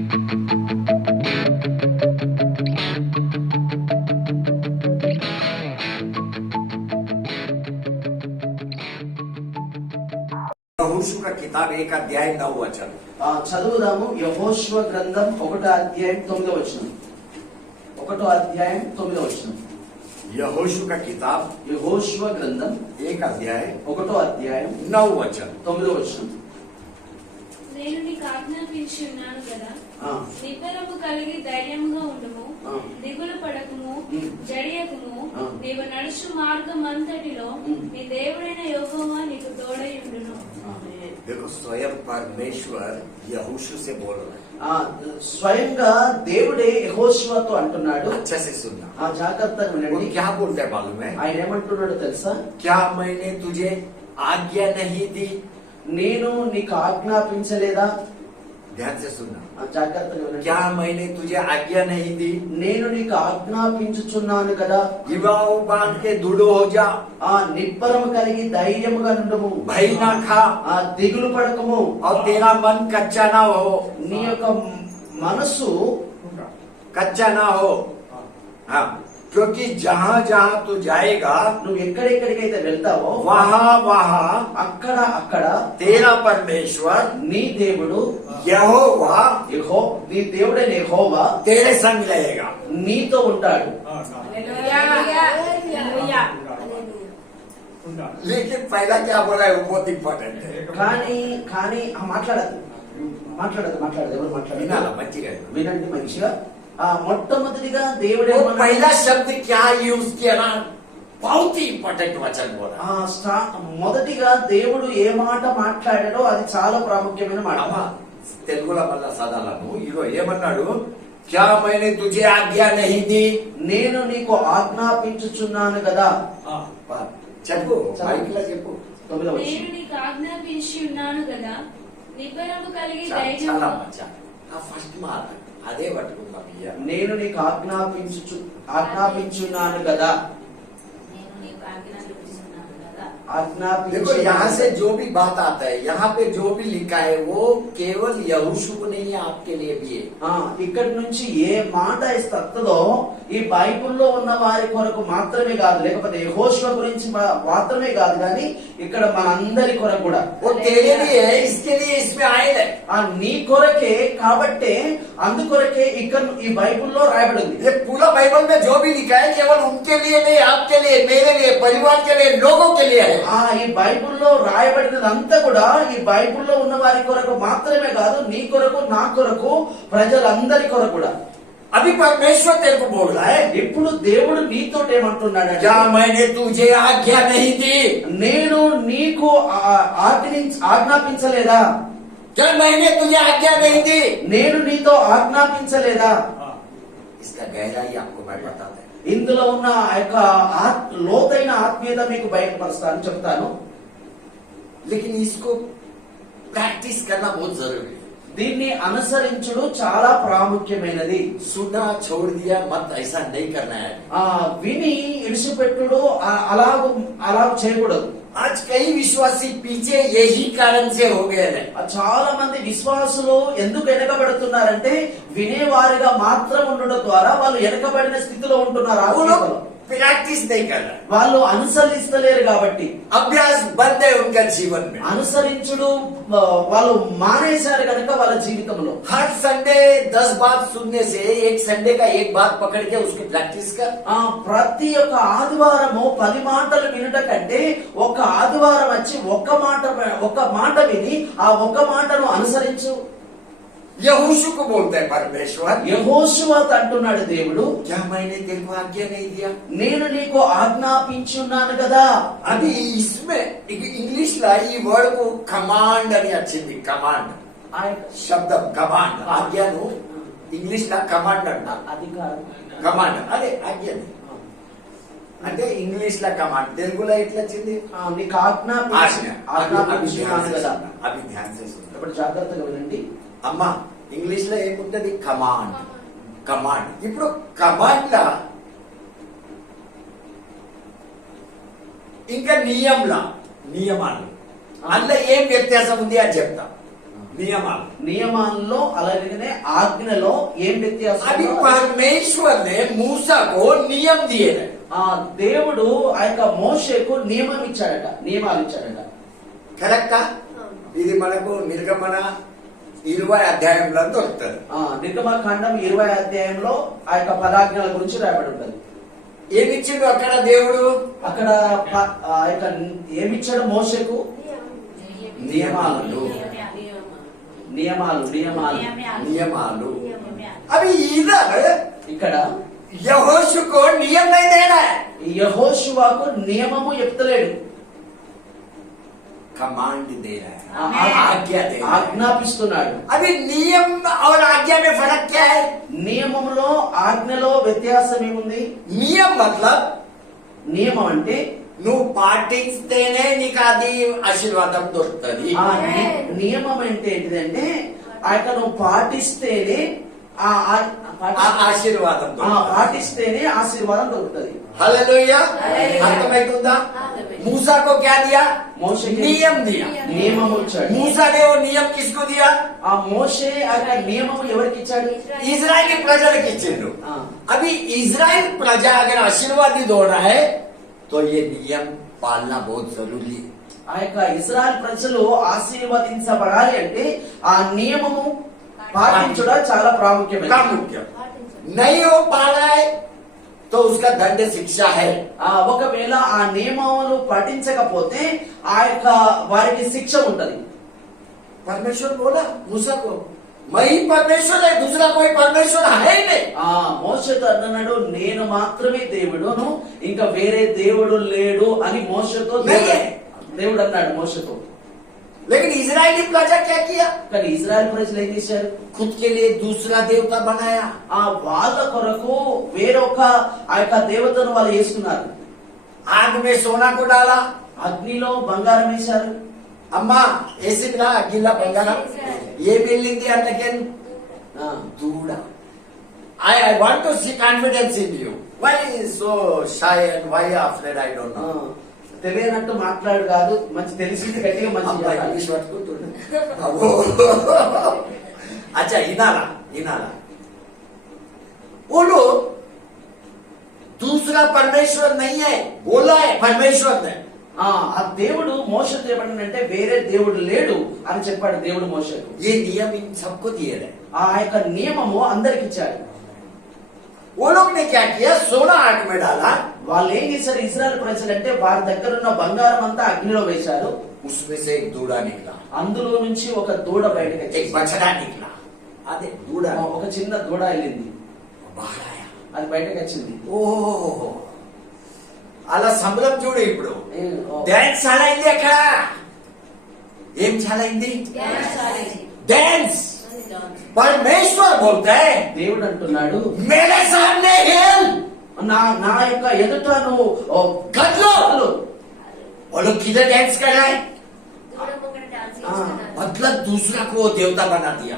यहोशू का किताब 1 अध्याय 9 वचन చదువుదాము. యెహోషువ గ్రంథం 1వ అధ్యాయం 9వ వచనం. 1వ అధ్యాయం 9వ వచనం. यहोशू का किताब యెహోషువ గ్రంథం 1 अध्याय 1వ అధ్యాయం 9 वचन 9వ వచనం. నేను నీకు ఆజ్ఞాపించి ఉన్నాను కదా, నిబ్బరము కలిగి ధైర్యముగా ఉండుము, దిగులు పడకుము, జడియకుము. నీవు నడుచు మార్గం అంతటిలో నీ దేవుడైన యెహోవా నీకు తోడై ఉండును. देखो स्वयं परमेश्वर यहोशू से बोल रहा है. స్వయంగా దేవుడే యెహోషువతో అంటున్నాడు. अच्छे से सुनना. జాగ్రత్తగా वो వినండి. क्या बोलता है मालूम है? ఆయన ఏమంటున్నాడు తెలుసా? क्या मैंने तुझे आज्ञा नहीं दी? నేను నీకు ఆజ్ఞాపించలేదా? ध्यान से सुनना. జాగ్రత్తగా వినండి. क्या मैंने तुझे आज्ञा नहीं दी? నేను నీకు ఆజ్ఞాపించుచున్నాను కదా. युवाओं बांध के दृढ़ हो जा. నిబ్బరము కలిగి ధైర్యముగా నుండుము. भय ना खा. దిగులు పడకము. और तेरा मन कच्चा ना हो. నీ యొక్క మనసు कच्चा ना हो. हाँ, क्योंकि जहाँ जहाँ तू जाएगा నువ్వు ఎక్కడెక్కడికైతే వెళ్తావో वहाँ वहाँ అక్కడ అక్కడ तेरा परमेश्वर నీ దేవుడు यहोवा నీ దేవుడైన యెహోవా तेरे संग रहेगा. నీతో ఉంటాడు. लेकिन पहला क्या बोला है वो बहुत इम्पोर्टेंट है. కానీ మాట్లాడదు ఎవరు మాట్లాడదు. వినాలా మంచిగా? వినండి మంచిగా. మొట్టమొదటిగా దేవుడే वो पहला शब्द क्या यूज किया ना, बहुत ही इंपॉर्टेंट वचन बोला. మొదటిగా దేవుడు ఏ మాట మాట్లాడాడో అది చాలా ప్రాముఖ్యమైన మాట. అమ్మా తెలుగులో మళ్ళా చదవాలను. ఇగో ఏమన్నాడు? क्या मैंने तुझे आज्ञा नहीं दी? నేను నీకు ఆజ్ఞాపించుచున్నాను కదా. చెప్పు, మైక్లో చెప్పు. నేను నీకు ఆజ్ఞాపించి ఉన్నాను కదా, నిబ్బరము కలిగి చాలా ధైర్యముగా. మంచి. ఫస్ట్ మాట అదే పట్టుకుందాం. నేను నీకు ఆజ్ఞాపించున్నాను కదా. देखो यहाँ से जो भी बात आता है, यहाँ पे जो भी लिखा है वो केवल यहोशू को नहीं है, आपके लिए भी है. ఇక్కడి నుంచి ఏ మాట ఇస్తుందో ఈ బైబిల్లో ఉన్న వారి కొరకు మాత్రమే కాదు, లేకపోతే యెహోషువ గురించి మాత్రమే కాదు, కానీ ఇక్కడ మనందరి కొరకు కూడా. वो तेरे लिए है, इसके लिए इसमें आयल है. నీ కొరకే కాబట్టే అందుకొరకే ఇక్కడ ఈ బైబిల్లో రాయబడింది. ये पूरा बाइबल में जो भी लिखा है केवल उनके लिए नहीं, आपके लिए, मेरे लिए, परिवार के लिए, लोगों के लिए है. ఈ బైబిల్లో రాయబడినదంతా కూడా ఈ బైబిల్లో ఉన్న వారి కొరకు మాత్రమే కాదు, నీ కొరకు, నా కొరకు, ప్రజలందరి కొరకు కూడా. अभी परमेश्वर तेरे को बोल रहा है. ఇప్పుడు దేవుడు నీతో ఏమంటున్నాడు? क्या मैंने तुझे आज्ञा नहीं दी? నేను నీకు ఆజ్ఞాపించలేదా? क्या मैंने तुझे आज्ञा नहीं दी? నేను నీతో ఆజ్ఞాపించలేదా? इसका गहराई आपको मैं बताता हूं. ఇందులో ఉన్న ఆ యొక్క లోతైన ఆత్మీయత మీకు బయటపరుస్తాను, చెప్తాను. लेकिन इसको प्रैक्टिस करना बहुत जरूरी है. దీన్ని అనుసరించుడు చాలా ప్రాముఖ్యమైనది. सुना छोड़ दिया मत, ऐसा नहीं करना है. విని ఇడిచిపెట్టుడు అలా చేయకూడదు. आज कई विश्वासी पीछे यही कारण से हो गए हैं. చాలా మంది విశ్వాసులు ఎందుకు వెనకబడుతున్నారంటే వినేవారిగా మాత్రం ఉండడం ద్వారా వాళ్ళు వెనకబడిన స్థితిలో ఉంటున్నారు. ఆత్మీయతలో प्रैक्टिस नहीं कर रहा. వాళ్ళు అనుసరిస్తలేరు కాబట్టి अभ्यास बंद है उनका जीवन में. అనుసరించుడు వాళ్ళు మానేశారు కనుక వాళ్ళ జీవితంలో. हर संडे 10 बात सुनने से एक संडे का एक बात पकड़ के उसकी प्रैक्टिस कर. ప్రతి ఒక్క ఆదివారము 10 మాటలు వినుట కంటే ఒక ఆదివారం వచ్చి ఒక మాట విని ఆ ఒక్క మాటను అనుసరించు. यहोशू को बोलता है परमेश्वर. యెహోషువతో అంటున్నాడు దేవుడు, क्या मैंने तेरे को आज्ञा नहीं दिया? నేను నీకు ఆజ్ఞాపించున్నాను కదా. अभी इसमें इंग्लिश ला ఈ वर्ड को कमांड అని వచ్చింది. కమాండ్ శబ్దం కమాండ్. ఆజ్ఞను ఇంగ్లీష్ లా కమాండ్ అంటారు. అధికారం, కమాండ్ అదే ఆజ్ఞని అంటే ఇంగ్లీష్ లా కమాండ్. తెలుగులో ఎట్లా వచ్చింది? నీకు ఆజ్ఞాపించున్నాను కదా. అవి ధ్యాన చేస్తుంది. ఇప్పుడు జాగ్రత్తగా వినండి. అమ్మా ఇంగ్లీష్ లో ఏముంటది? కమాండ్. కమాండ్. ఇప్పుడు కమాండ్ లా ఇంకా నియమాలు అందులో ఏం వ్యత్యాసం ఉంది అని చెప్తా. నియమాలు నియమాల్లో అలాగనే ఆజ్ఞలో ఏం వ్యత్యాసం अभी ఉందో परमेश्वर ने मूसा को नियम दिए हैं। ఆ దేవుడు ఆ యొక్క మోషేకు నియమం ఇచ్చాడట, నియమాలు ఇచ్చాడట. కరెక్టా? ఇది మనకు నిర్గమన 20 అధ్యాయంలో దొరుకుతుంది. నిర్గమకాండం 20 అధ్యాయంలో ఆ యొక్క పదాజ్ఞల గురించి రాయబడి ఉంటుంది. ఏమిచ్చిండు అక్కడ దేవుడు? అక్కడ ఆ యొక్క ఏమిచ్చాడు మోషేకు? నియమాలు నియమాలు నియమాలు నియమాలు. అవి ఇక్కడ యెహోషుకు నియమ नहीं देना है, యెహోషువకు నియమము చెప్తలేడు, कमांड दे रहा है, आज्ञा दे रहा है. ఆజ్ఞాపిస్తున్నాడు. अभी नियम और आज्ञा में फर्क क्या है? నియమములో ఆజ్ఞలో వ్యత్యాసం ఏముంది? నియम मतलब నియమం అంటే నువ్వు పాటిస్తేనే నీకు అది ఆశీర్వాదం దొరుకుతుంది. నియమం అంటే ఏంటిదంటే ఆ యొక్క నువ్వు పాటిస్తేనే ఆశీర్వాదం పాటిస్తేనే ఆశీర్వాదం దొరుకుతుంది. హల్లెలూయా. అర్థమవుతుందా? मूसा को क्या दिया? మోషేకి नियम दिया. నియమం ఇచ్చాడు. मूसा ने वो नियम किसको दिया? ఆ మోషే ఆ నియమం ఎవరికి ఇచ్చాడు? इजराइली ప్రజలకు ఇచ్చిండు. अभी इजराइल प्रजा अगर आशीर्वादित हो रहा है तो ये नियम पालना बहुत जरूरी है. ఆ యొక్క ఇశ్రాయేల్ ప్రజలు ఆశీర్వదించబడాలి అంటే ఆ నియమము పాటించడం చాలా ప్రాముఖ్యమైనది. प्रामुख्य नहीं हो पा रहा है तो उसका दंड शिक्षा है. ఒకవేళ ఆ నియమాలు పాటించకపోతే ఆ యొక్క వారికి శిక్ష ఉంటది. परमेश्वर बोला मूसा को, मैं ही परमेश्वर है, दूसरा कोई परमेश्वर है ही नहीं. మోషేతో అన్నాడు, నేను మాత్రమే దేవుడును, ఇంకా వేరే దేవుడు లేడు అని మోషేతో దేవుడు అన్నాడు మోషేతో. लेकिन इजरायली प्रजा क्या किया? కానీ ఇజ్రాయెల్ ప్రజలు ఏం చేశారు? खुद के लिए दूसरा देवता बनाया. వాళ్ళ కొరకు వేరొక ఆ యొక్క దేవతను వాళ్ళు వేసుకున్నారు. आग में सोना को डाला, అగ్నిలో బంగారం వేశారు. అమ్మా వేసిందా అగ్గిలా బంగారం? ఏ వెళ్ళింది అట్లకే దూడ. I want to see confidence in you. Why so shy and why afraid? I don't know. తెలియనట్టు మాట్లాడు కాదు, మంచి తెలిసింది గట్టిగా మంచి ఇంగ్లీష్ పట్టుకుంటుండే. अच्छा इनाला इनाला वो लोग दूसरा परमेश्वर नहीं है, बोला है परमेश्वर ने. ఆ దేవుడు మోషేతో ఏమన్నాడంటే వేరే దేవుడు లేడు అని చెప్పాడు దేవుడు మోషేకు. ये नियम इन सबको दिए है. ఆ యొక్క నియమము అందరికి ఇచ్చాడు. वो लोग ने क्या किया? सोना आग में डाला. వాళ్ళు ఏం చేశారు? ఇశ్రాయేల్ ప్రజలు అంటే వారి దగ్గర ఉన్న బంగారం అంతా అగ్నిలో వేశారు. उसमें से एक दूड़ा निकला, అందులో నుంచి ఒక దూడ బయటకు एक बछड़ा निकला. అదే दूड़ा ఒక చిన్న దూడ వెళ్ళింది, बाहर आया. అది బయటకు వచ్చింది. ఓహో అలా సంబరం చూడు. ఇప్పుడు డాన్స్ చాలా అయింది. అక్కడ ఏం చాలా అయింది? డాన్స్. పరమేశ్వర్ బోల్తా హై, దేవుడు అంటున్నాడు, మేరే సామ్నే హిల్, నా యొక్క ఎదుట నువ్వు కదలో. वो लोग किधर डांस कर रहा है? हाँ। मतलब दूसरा को देवता बना दिया.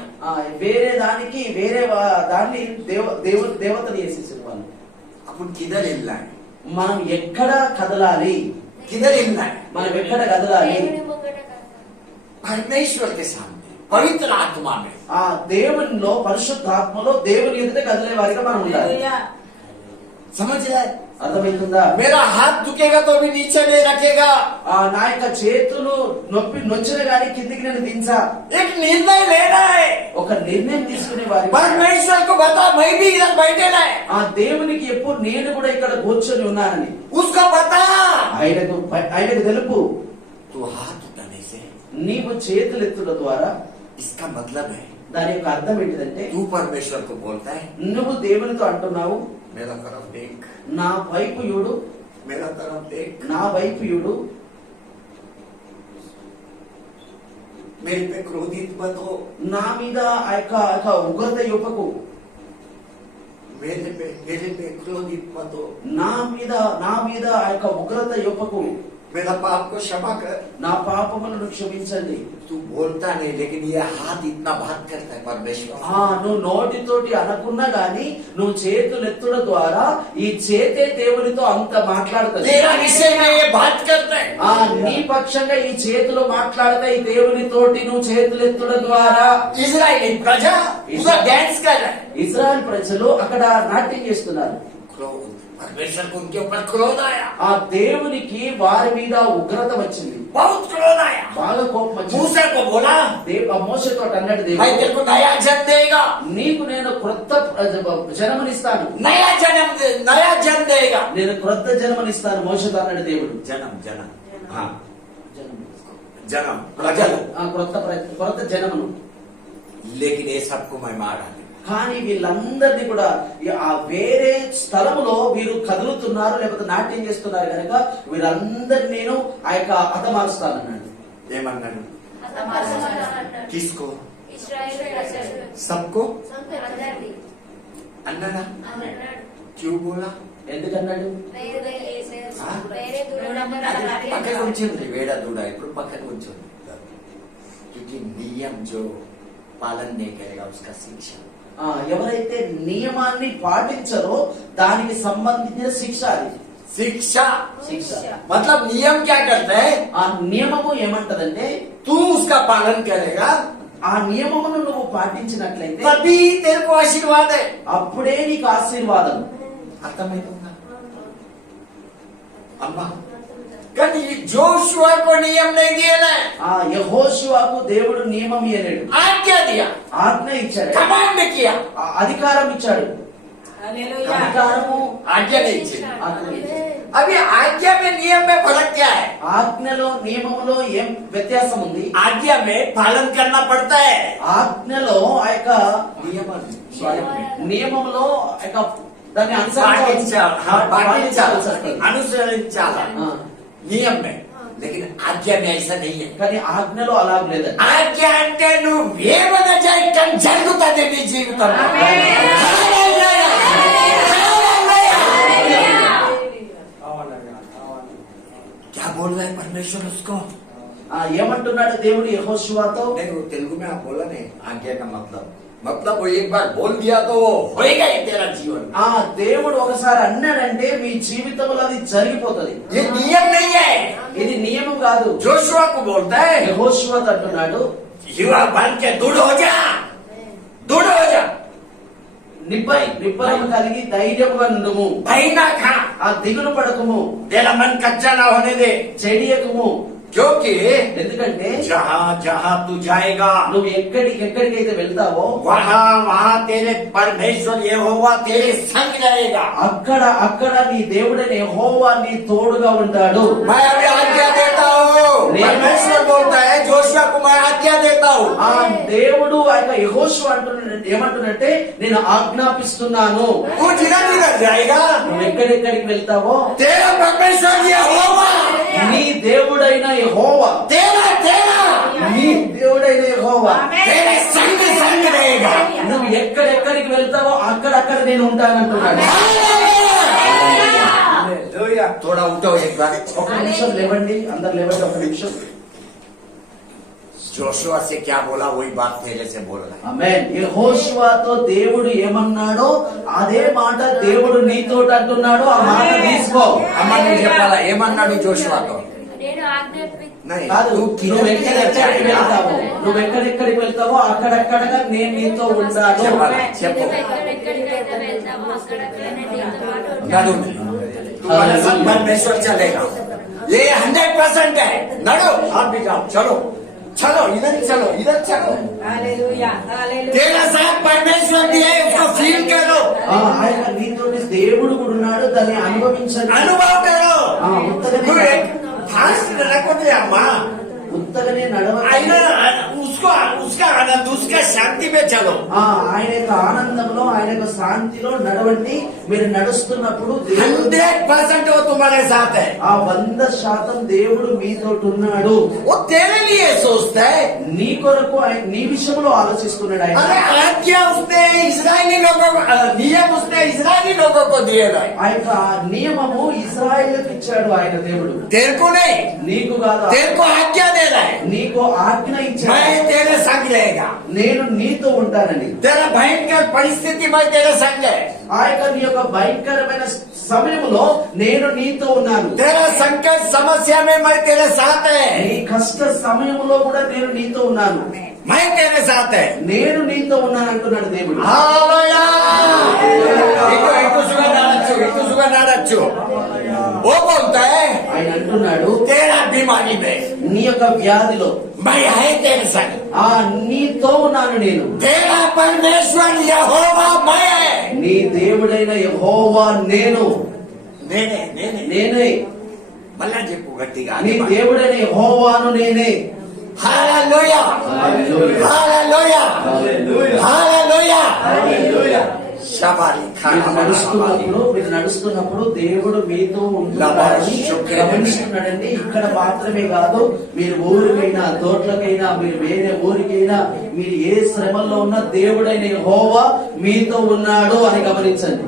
వేరే దానికి వేరే దాన్ని దేవతలు చేసేసారు వాళ్ళు. अपन किधर हिलना है? మనం ఎక్కడ కదలాలి? किधर हिलना है? మనం ఎక్కడ కదలాలి? परमेश्वर के सामने, पवित्र आत्मा में. దేవునిలో పరిశుద్ధాత్మలో దేవుని ఎదుట కదిలే వారిగా మనం ఉండాలి. समझ रहा है? అర్థమవుతుందా? मेरा हाथ दुखेगा तो भी नीचे नहीं रखेगा. నా యొక్క చేతులు నొచ్చిన గాని కిందికి నేను దించా. एक निर्णय लेना है. ఒక నిర్ణయం తీసుకునే వారి परमेश्वर को बता मैं भी इधर बैठेला है. దేవునికి ఎప్పుడు నేను కూడా ఇక్కడ కూర్చొని ఉన్నానని उसको बता. ఆయనకు తెలుపు. तू हाथ उठाने से నీవు చేతులు ఎత్తుల ద్వారా इसका मतलब है దాని యొక్క అర్థం ఏంటిదంటే तू परमेश्वर को बोलता है నువ్వు దేవునితో అంటున్నావు, मेरा तरफ देख, నా వైపు యుడు, मेरा तरफ देख, నా వైపు యుడు, मेरे पे क्रोधित मत हो, నా మీద ఆ యొక్క ఉగ్రత యుపకు, मेरे पे क्रोधित मत हो. నా మీద ఆ యొక్క ఉగ్రత యుపకు. मेरा पाप को क्षमा कर। నా పాపములను క్షమించండి. तू बोलता नहीं लेकिन ये हाथ इतना बात करता है परमेश्वर। నువ్వు నోటితోటి అనకున్నా గాని నువ్వు చేతులెత్తుల ద్వారా ఈ చేతే దేవునితో అంత మాట్లాడుతుంది. तेरा विषय में ये बात करता है। నీ పక్షంగా ఈ చేతులు మాట్లాడతాయి దేవునితోటి నువ్వు చేతులెత్తుల ద్వారా. इजराइली प्रजा पूरा डांस कर रहा है। ఇజ్రాయెల్ ప్రజలు అక్కడ నాట్యం చేస్తున్నారు. क्रोध, परमेश्वर को उनके ऊपर क्रोध आया, ఆ దేవునికి వారి మీద ఉగ్రత వచ్చింది, बहुत क्रोध आया। బాగా కోపం వచ్చింది. मूसा को बोला మోషేతో అన్నాడు मैं దేవుడు, तेरे को नया जन्म देगा, నీకు నేను క్రొత్త జన్మనిస్తాను, नया जन्म देगा। నేను క్రొత్త జన్మనిస్తాను మోషేతో అన్నాడు దేవుడు. जन्म हाँ జన్మ. जन्म प्रजल। క్రొత్త జన్మను. लेकिन ये सबको मैं मारा नहीं। కానీ వీళ్ళందరినీ కూడా ఆ వేరే స్థలములో వీరు కదులుతున్నారు లేకపోతే నాట్యం చేస్తున్నారు కనుక వీరందరినీ నేను ఆ యొక్క హతమారుస్తానన్నాడు. ఏమన్నాడు? किसको? ఇశ్రాయేలు सबको అన్నాడా? क्यों बोला? ఎందుకన్నాడు? పక్కన ఉంచింది వేడ దూడ, ఇప్పుడు పక్కన ఉంచింది. क्योंकि नियम जो पालन नहीं करेगा उसका शिक्षा। ఎవరైతే నియమాన్ని పాటించరో దానికి సంబంధించిన శిక్ష అది. शिक्षा శిక్ష मतलब नियम क्या करता है? ఆ నియమము ఏమంటదంటే तू उसका पालन करेगा ఆ నియమమును నువ్వు పాటించినట్లయితే तभी तेरे को आशीर्वाद है। అప్పుడే నీకు ఆశీర్వాదం. అర్థమైందా అమ్మా? కానీ జోషువా को नियम नहीं दिया ना, యెహోషువకు దేవుడు నియమం ఇయ్యలేడు, आज्ञा दिया, ఆజ్ఞ ఇచ్చాడు, कमांड किया, అధికారం ఇచ్చాడు. అధికారము आज्ञा नहीं दी। ఆజ్ఞ ఇచ్చాడు. अभी आज्ञा में नियम में फर्क क्या है? ఆజ్ఞలో నియమములో ఏం వ్యత్యాసం ఉంది? आज्ञा में पालन करना पड़ता है, ఆజ్ఞలో ఆ యొక్క నియమంలో ఆ యొక్క దాన్ని అనుసరించాలా నియम में, लेकिन आज्ञा में ऐसा नहीं है। కానీ ఆజ్ఞలో అలా లేదు. ఆజ్ఞ అంటే నువ్వేమన్నా చేయటం జరుగుతుంది నీ జీవితంలో। क्या बोल रहा है परमेश्वर उसको? ఏమంటున్నాడు దేవుడు యెహోషువతో? नहीं वो तेलुगु में आप बोला नहीं आज्ञा का मतलब वो एक बार बोल दिया तो वो होएगा ही तेरा जीवन। దేవుడు ఒకసారి అన్నాడంటే మీ జీవితంలో అది జరిగిపోతుంది. ये नियम नहीं है। ఇది నియమం కాదు. जोशुआ को बोलता है యెహోషువతో అంటున్నాడు, युवा बन के दूर हो जा। నిబ్బరం కలిగి ధైర్యముగా నుండుము, भाई ना खा, దిగులు పడకుము, तेरा मन कच्चा ना होने दे, చెడియకుము. क्योंकि ఎందుకంటే जहाँ जहाँ तू जाएगा నువ్వు ఎక్కడికైతే వెళ్తావో वहाँ तेरे परमेश्वर यहोवा तेरे संग रहेगा। అక్కడ నీ దేవుడైన యెహోవా నీ తోడుగా ఉంటాడు. मैं अभी आज्ञा देता हूँ, परमेश्वर बोलता है जोशुआ को मैं आज्ञा देता हूँ। దేవుడు ఆ యొక్క యెహోషువ ఏమంటున్నట్టే నేను ఆజ్ఞాపిస్తున్నాను. तू जिधर जाएगा నువ్వు ఎక్కడెక్కడికి వెళ్తావో तेरा परमेश्वर यहोवा, నీ దేవుడైన యెహోవా, तेरा నీ దేవుడైన యెహోవా तेरे संग रहेगा। నువ్వు ఎక్కడెక్కడికి వెళ్తావో అక్కడక్కడ నేను ఉంటానంటున్నాడు. थोड़ा उठो एक बार। ఒక నిమిషం లేవండి, అందరు లేవండి ఒక నిమిషం. जोशुआ से क्या बोला वही बात तेरे से बोल रहा है। ఆమేన్. యెహోషువతో దేవుడు ఏమన్నాడో అదే మాట దేవుడు నీతో అంటున్నాడు. ఆ మాట తీసుకో. అమ్మ నువ్వు చెప్పాలా ఏమన్నాడు జోషువాతో? నేను ఆజ్ఞాపి కాదు, నువ్వు ఎక్కడెక్కడికి వెళ్తావో అక్కడక్కడగా నేను నీతో ఉంటాను. చెప్పు ఎక్కడికైతే వెళ్తామో అక్కడక్కడ నేను నీతో పాటు ఉంటాను. నడు तुम्हारे साथ परमेश्वर चलेगा, ये 100% है। नड़ो आप भी जाओ, चलो इधर चलो तेरा साथ परमेश्वर भी है, उसको फील करो, ఆయన నీతో దేవుడు కూడా ఉన్నాడు, దాన్ని అనుభవించండి, अनुभव करो। ఉత్తగనే फास्ट रखो अम्मा, ఉత్తగనే నడవండి. उसका आनंद उसका शांति में चलो। ఆయన యొక్క ఆనందంలో ఆయన యొక్క శాంతిలో నడవండి. మీరు నడుస్తున్నప్పుడు దేవుడు 100% वो तुम्हारे साथ है। 100% దేవుడు మీతో ఉన్నాడు. वो तेरे लिए सोचता है। నీ కొరకు ఆయన నీ విషయంలో ఆలోచిస్తున్నాడు. ఆయన अरे आज्ञा उसने इजरायली लोग लोगों को नियम उसने इजरायली लोगों को दिए गए, ఆ యొక్క నియమము ఇశ్రాయేలుకి ఇచ్చాడు ఆయన దేవుడు. तेरे को नहीं, నీకు కాదు, तेरे को आज्ञा दे रहा है, నీకు ఆజ్ఞ ఇచ్చాడు. मैं तेरे संग रहेगा, నేను నీతో ఉంటానని. तेरा भयंकर परिस्थिति में तेरे संग है, ఆ యొక్క నీ యొక్క భయంకరమైన సమయంలో నేను నీతో ఉన్నాను. तेरा संकट समस्या में मैं तेरे साथ है, నీ కష్ట సమయంలో కూడా నేను నీతో ఉన్నాను. मैं तेरे साथ है. నేను నీతో ఉన్నాను అంటున్నాడు దేవుడు. हालेलुया. इको सुगा नाडచ్చు. वो बोलता है ఆయన అంటున్నాడు तेरा बीमारी में నీ యొక్క వ్యాధిలో मैं है तेरे संग, నీతో ఉన్నాను నేను. तेरा परमेश्वर यहोवा मैं है. నీ దేవుడైన యెహోవా నేను. నేనే మళ్ళా చెప్పు గట్టిగా. నీ దేవుడైన యెహోవాను నేనే. హల్లెలూయా, హల్లెలూయా, హల్లెలూయా. శబాలి మీరు నడుస్తున్నప్పుడు దేవుడు మీతో ఉంటున్నాడని గమనిస్తున్నాడండి. ఇక్కడ మాత్రమే కాదు, మీరు ఊరికైనా తోటలకైనా మీరు వేరే ఊరికైనా మీరు ఏ శ్రమల్లో ఉన్నా దేవుడైన యెహోవా మీతో ఉన్నాడు అని గమనించండి.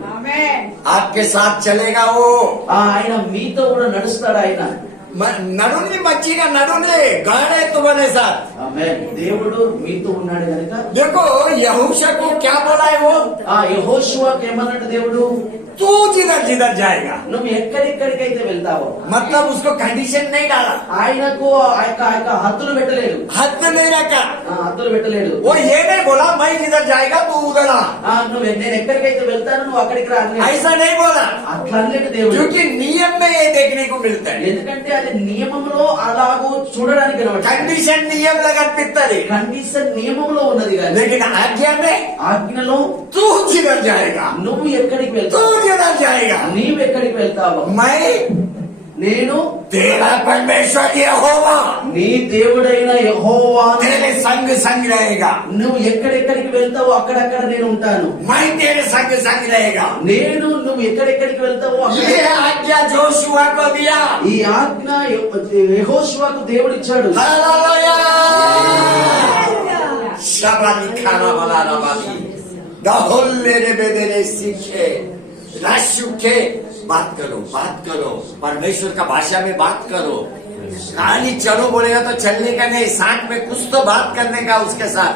आपके साथ चलेगा वो. ఆయన మీతో కూడా నడుస్తాడు. ఆయన నడుని మంచిగా నడుని గాడే तुम्हारे साथ. దేవుడు మీతో ఉన్నాడు కనుక देखो यहोशू को क्या बोला है वो, యెహోషువకి ఏమన్నాడు దేవుడు, तू जिधर जिधर जाएगा. నువ్వు ఎక్కడెక్కడికైతే వెళ్తావో. मतलब उसको कंडीशन नहीं डाला, ఆయనకు ఆ యొక్క హద్దులు పెట్టలేడు. हद नहीं रखा. హద్దులు పెట్టలేడు. वो ये नहीं बोला मैं जिधर जाएगा तू उधर आ, నువ్వు నేను ఎక్కడికైతే వెళ్తాను నువ్వు అక్కడికి రా అనలేదు. ऐसा नहीं बोला. అట్లా అనలేదు దేవుడు. क्योंकि नियम में ये देखने को मिलता है. ఎందుకంటే అది నియమంలో అలాగూ చూడడానికి కనబడుతుంది. कंडीशन नियम लगन पित्तरी, కండిషన్ నియమంలో ఉన్నది కానీ लेकिन आज्ञा में ఆజ్ఞలో तू जिधर जाएगा, నువ్వు ఎక్కడికి तू వెళ్తావు, जिधर जाएगा, నీవు ఎక్కడికి వెళ్తావు, मैं నేను तेरा परमेश्वर यहोवा నీ దేవుడైన యెహోవా तेरे संग संग रहेगा. నువ్వు ఎక్కడెక్కడికి వెళ్తావో అక్కడక్కడ నేను ఉంటాను. मैं तेरे संग संग रहेगा. నువ్వు ఎక్కడెక్కడికి వెళ్తావో అక్కడ. ये आज्ञा जोशुआ को दिया. ఈ ఆజ్ఞ యెహోషువకు దేవుడు ఇచ్చాడు. हालेलुया. शबानी खाना बनाना वाली दहोल्ले रे बेदरे सीखे राशु के बात करो परमेश्वर का भाषा में बात करो. कहानी चलो बोलेगा तो चलने का नहीं, साथ में कुछ तो बात करने का उसके साथ.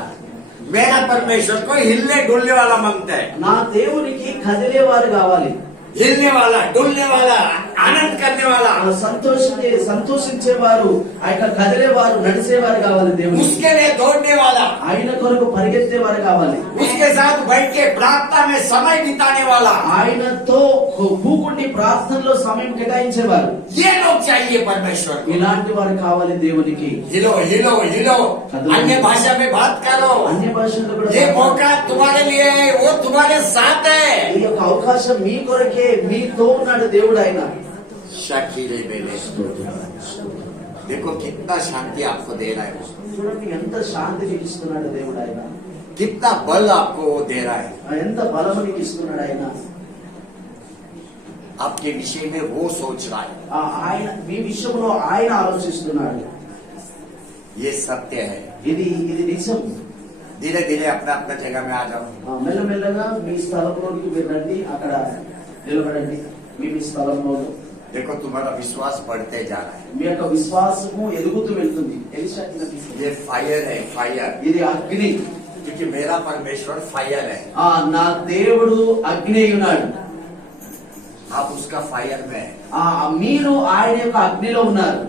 मेरा परमेश्वर को हिलने डुलने वाला मांगता है. నా దేవునికి కదిలేవారు కావాలి, हिलने वाला, डुलने वाला, आनंद करने वाला, సంతోషించేవారు, ఆ యొక్క కదిలేవారు, నడిచేవారు కావాలి దేవుడు. उसके लिए दौड़ने वाला, ఆయన కొరకు పరిగెత్తేవారు కావాలి. उसके साथ बैठ के प्रार्थना में समय बिताने वाला, ఆయనతో కూకుండి ప్రార్థనలో సమయం కేటాయించేవారు. ये लोग चाहिए परमेश्वर को. ఇలాంటి వారు కావాలి దేవునికి. हिलो हिलो हिलो, अन्य भाषा में बात करो. అన్య భాషల్లో కూడా ये मौका तुम्हारे लिए है, वो तुम्हारे साथ है. ఈ యొక్క అవకాశం మీ కొరకే, మీతో ఉన్నాడు దేవుడు. ఆయన शकीले बेले देखो कितना शांति आपको दे रहा है, చూడండి ఎంత శాంతి మీకు ఇస్తున్నాడు దేవుడు. ఆయన कितना बल आपको वो दे रहा है. ఎంత బలము నీకు ఇస్తున్నాడు. ఆయన आपके विषय में वो सोच रहा है. ఆయన మీ విషయంలో ఆయన ఆలోచిస్తున్నాడు. ये सत्य है. ఇది నిజం. धीरे धीरे अपना अपना जगह में आ जाओ. మెల్లమెల్లగా మీ స్థలంలోకి మీరు రండి, అక్కడ నిలబడండి. మీ స్థలంలో देखो तुम्हारा विश्वास बढ़ते जा रहा है. మీ యొక్క విశ్వాసము ఎదుగుతూ వెళ్తుంది. ఎలీషా ये फायर है, फायर. ఇది అగ్ని. क्योंकि मेरा परमेश्वर फायर है. నా దేవుడు అగ్ని ఉన్నాడు. आप उसका फायर में है. మీరు ఆయన యొక్క అగ్నిలో ఉన్నారు.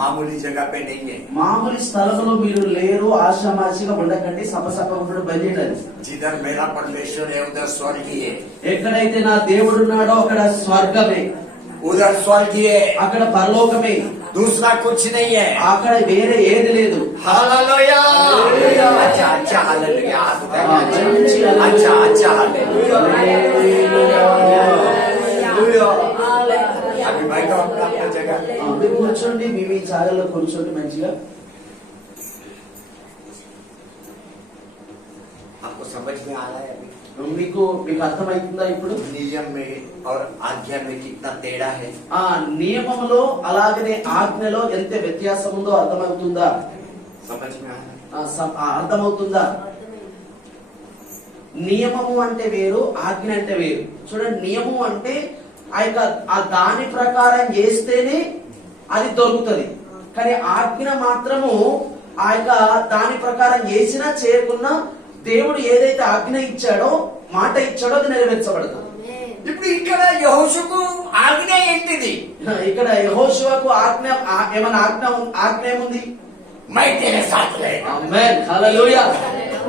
मामूली जगह पे नहीं है. మామూలు స్థలంలో మీరు లేరు. ఆశామాషిగా ఉండకండి, సపసప ఉండడం బయటది. जिधर मेरा परमेश्वर है उधर स्वर्ग ही है. ఎక్కడైతే నా దేవుడు ఉన్నాడో అక్కడ స్వర్గమే, उधर स्वर्ग ही है. అక్కడ పరలోకమే, दूसरा कुछ नहीं है. అక్కడ వేరే ఏది లేదు. हालेलुया. अच्छा अच्छा हालेलुया. अच्छा अच्छा हालेलुया. अभी बैठो अपना अपना जगह. మీరు కూర్చోండి, మీ మీ జాగాలో కూర్చోండి మంచిగా. आपको समझ में आ रहा है अभी? మీకు అర్థమవుతుందా ఇప్పుడు? नियम में और आज्ञा में कितना टेढ़ा है. నియమంలో అలాగనే ఆజ్ఞలో ఎంత వ్యత్యాసం ఉందో అర్థమవుతుందా? समझ में आ रहा है? అర్థమవుతుందా? నియమము అంటే వేరు, ఆజ్ఞ అంటే వేరు. చూడండి, నియమం అంటే ఆ దాని ప్రకారం చేస్తేనే అది దొరుకుతుంది. కానీ ఆజ్ఞ మాత్రము ఆ యొక్క దాని ప్రకారం చేసినా చేయకున్నా దేవుడు ఏదైతే ఆజ్ఞ ఇచ్చాడో, మాట ఇచ్చాడో అది నెరవేర్చబడుతుంది. ఇప్పుడు ఇక్కడ యెహోషుకు ఆజ్ఞ ఏంటిది? ఇక్కడ యెహోషువకు ఆజ్ఞ ఏమైనా ఆజ్ఞ ఏముంది? మైతేనే సాత్లే. ఆమేన్, హల్లెలూయా.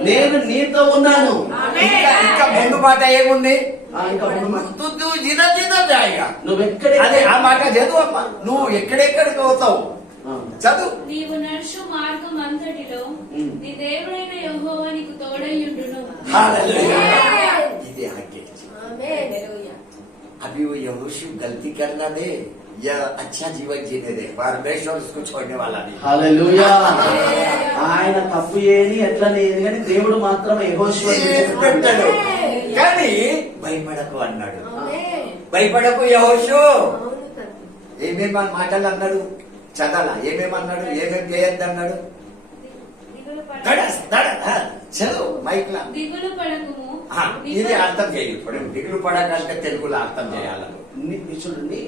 నేను నీతో ఉన్నాను. ఇంకా ముందు మాట ఏముంది? ఇంకా ముందు తు జిన జిన జాయిగా. నువ్వు ఎక్కడ అదే ఆ మాట చదువు అమ్మా. నువ్వు ఎక్కడెక్కడికి పోతావు చదువు. నీవు నడుచు మార్గం అంతటిలో నీ దేవుడైన యెహోవా నీకు తోడయ్యుండును. హల్లెలూయా. ఇది ఆజ్ఞ. अभी वो यहोशू गलती करना दे या अच्छा जीवन जीने दे, परमेश्वर उसको छोड़ने वाला नहीं. హల్లెలూయా. ఆయన తప్పు చేయని ఎట్లా లేదు, కానీ దేవుడు మాత్రం యెహోషువని పెట్టాడు. కానీ భయపడకు అన్నాడు. భయపడకు యెహోషూ. ఏమేమి మాటలు అన్నాడు చదవాలా? ఏమేమన్నాడు? ఏమేమి చేయొద్దు అన్నాడు? చదువు మైక్ లా. దిగులు పడకుము. ఇది అర్థం చేయి. ఇప్పుడు దిగులు పడకంటే తెలుగులో అర్థం చేయాలి. చూడండి,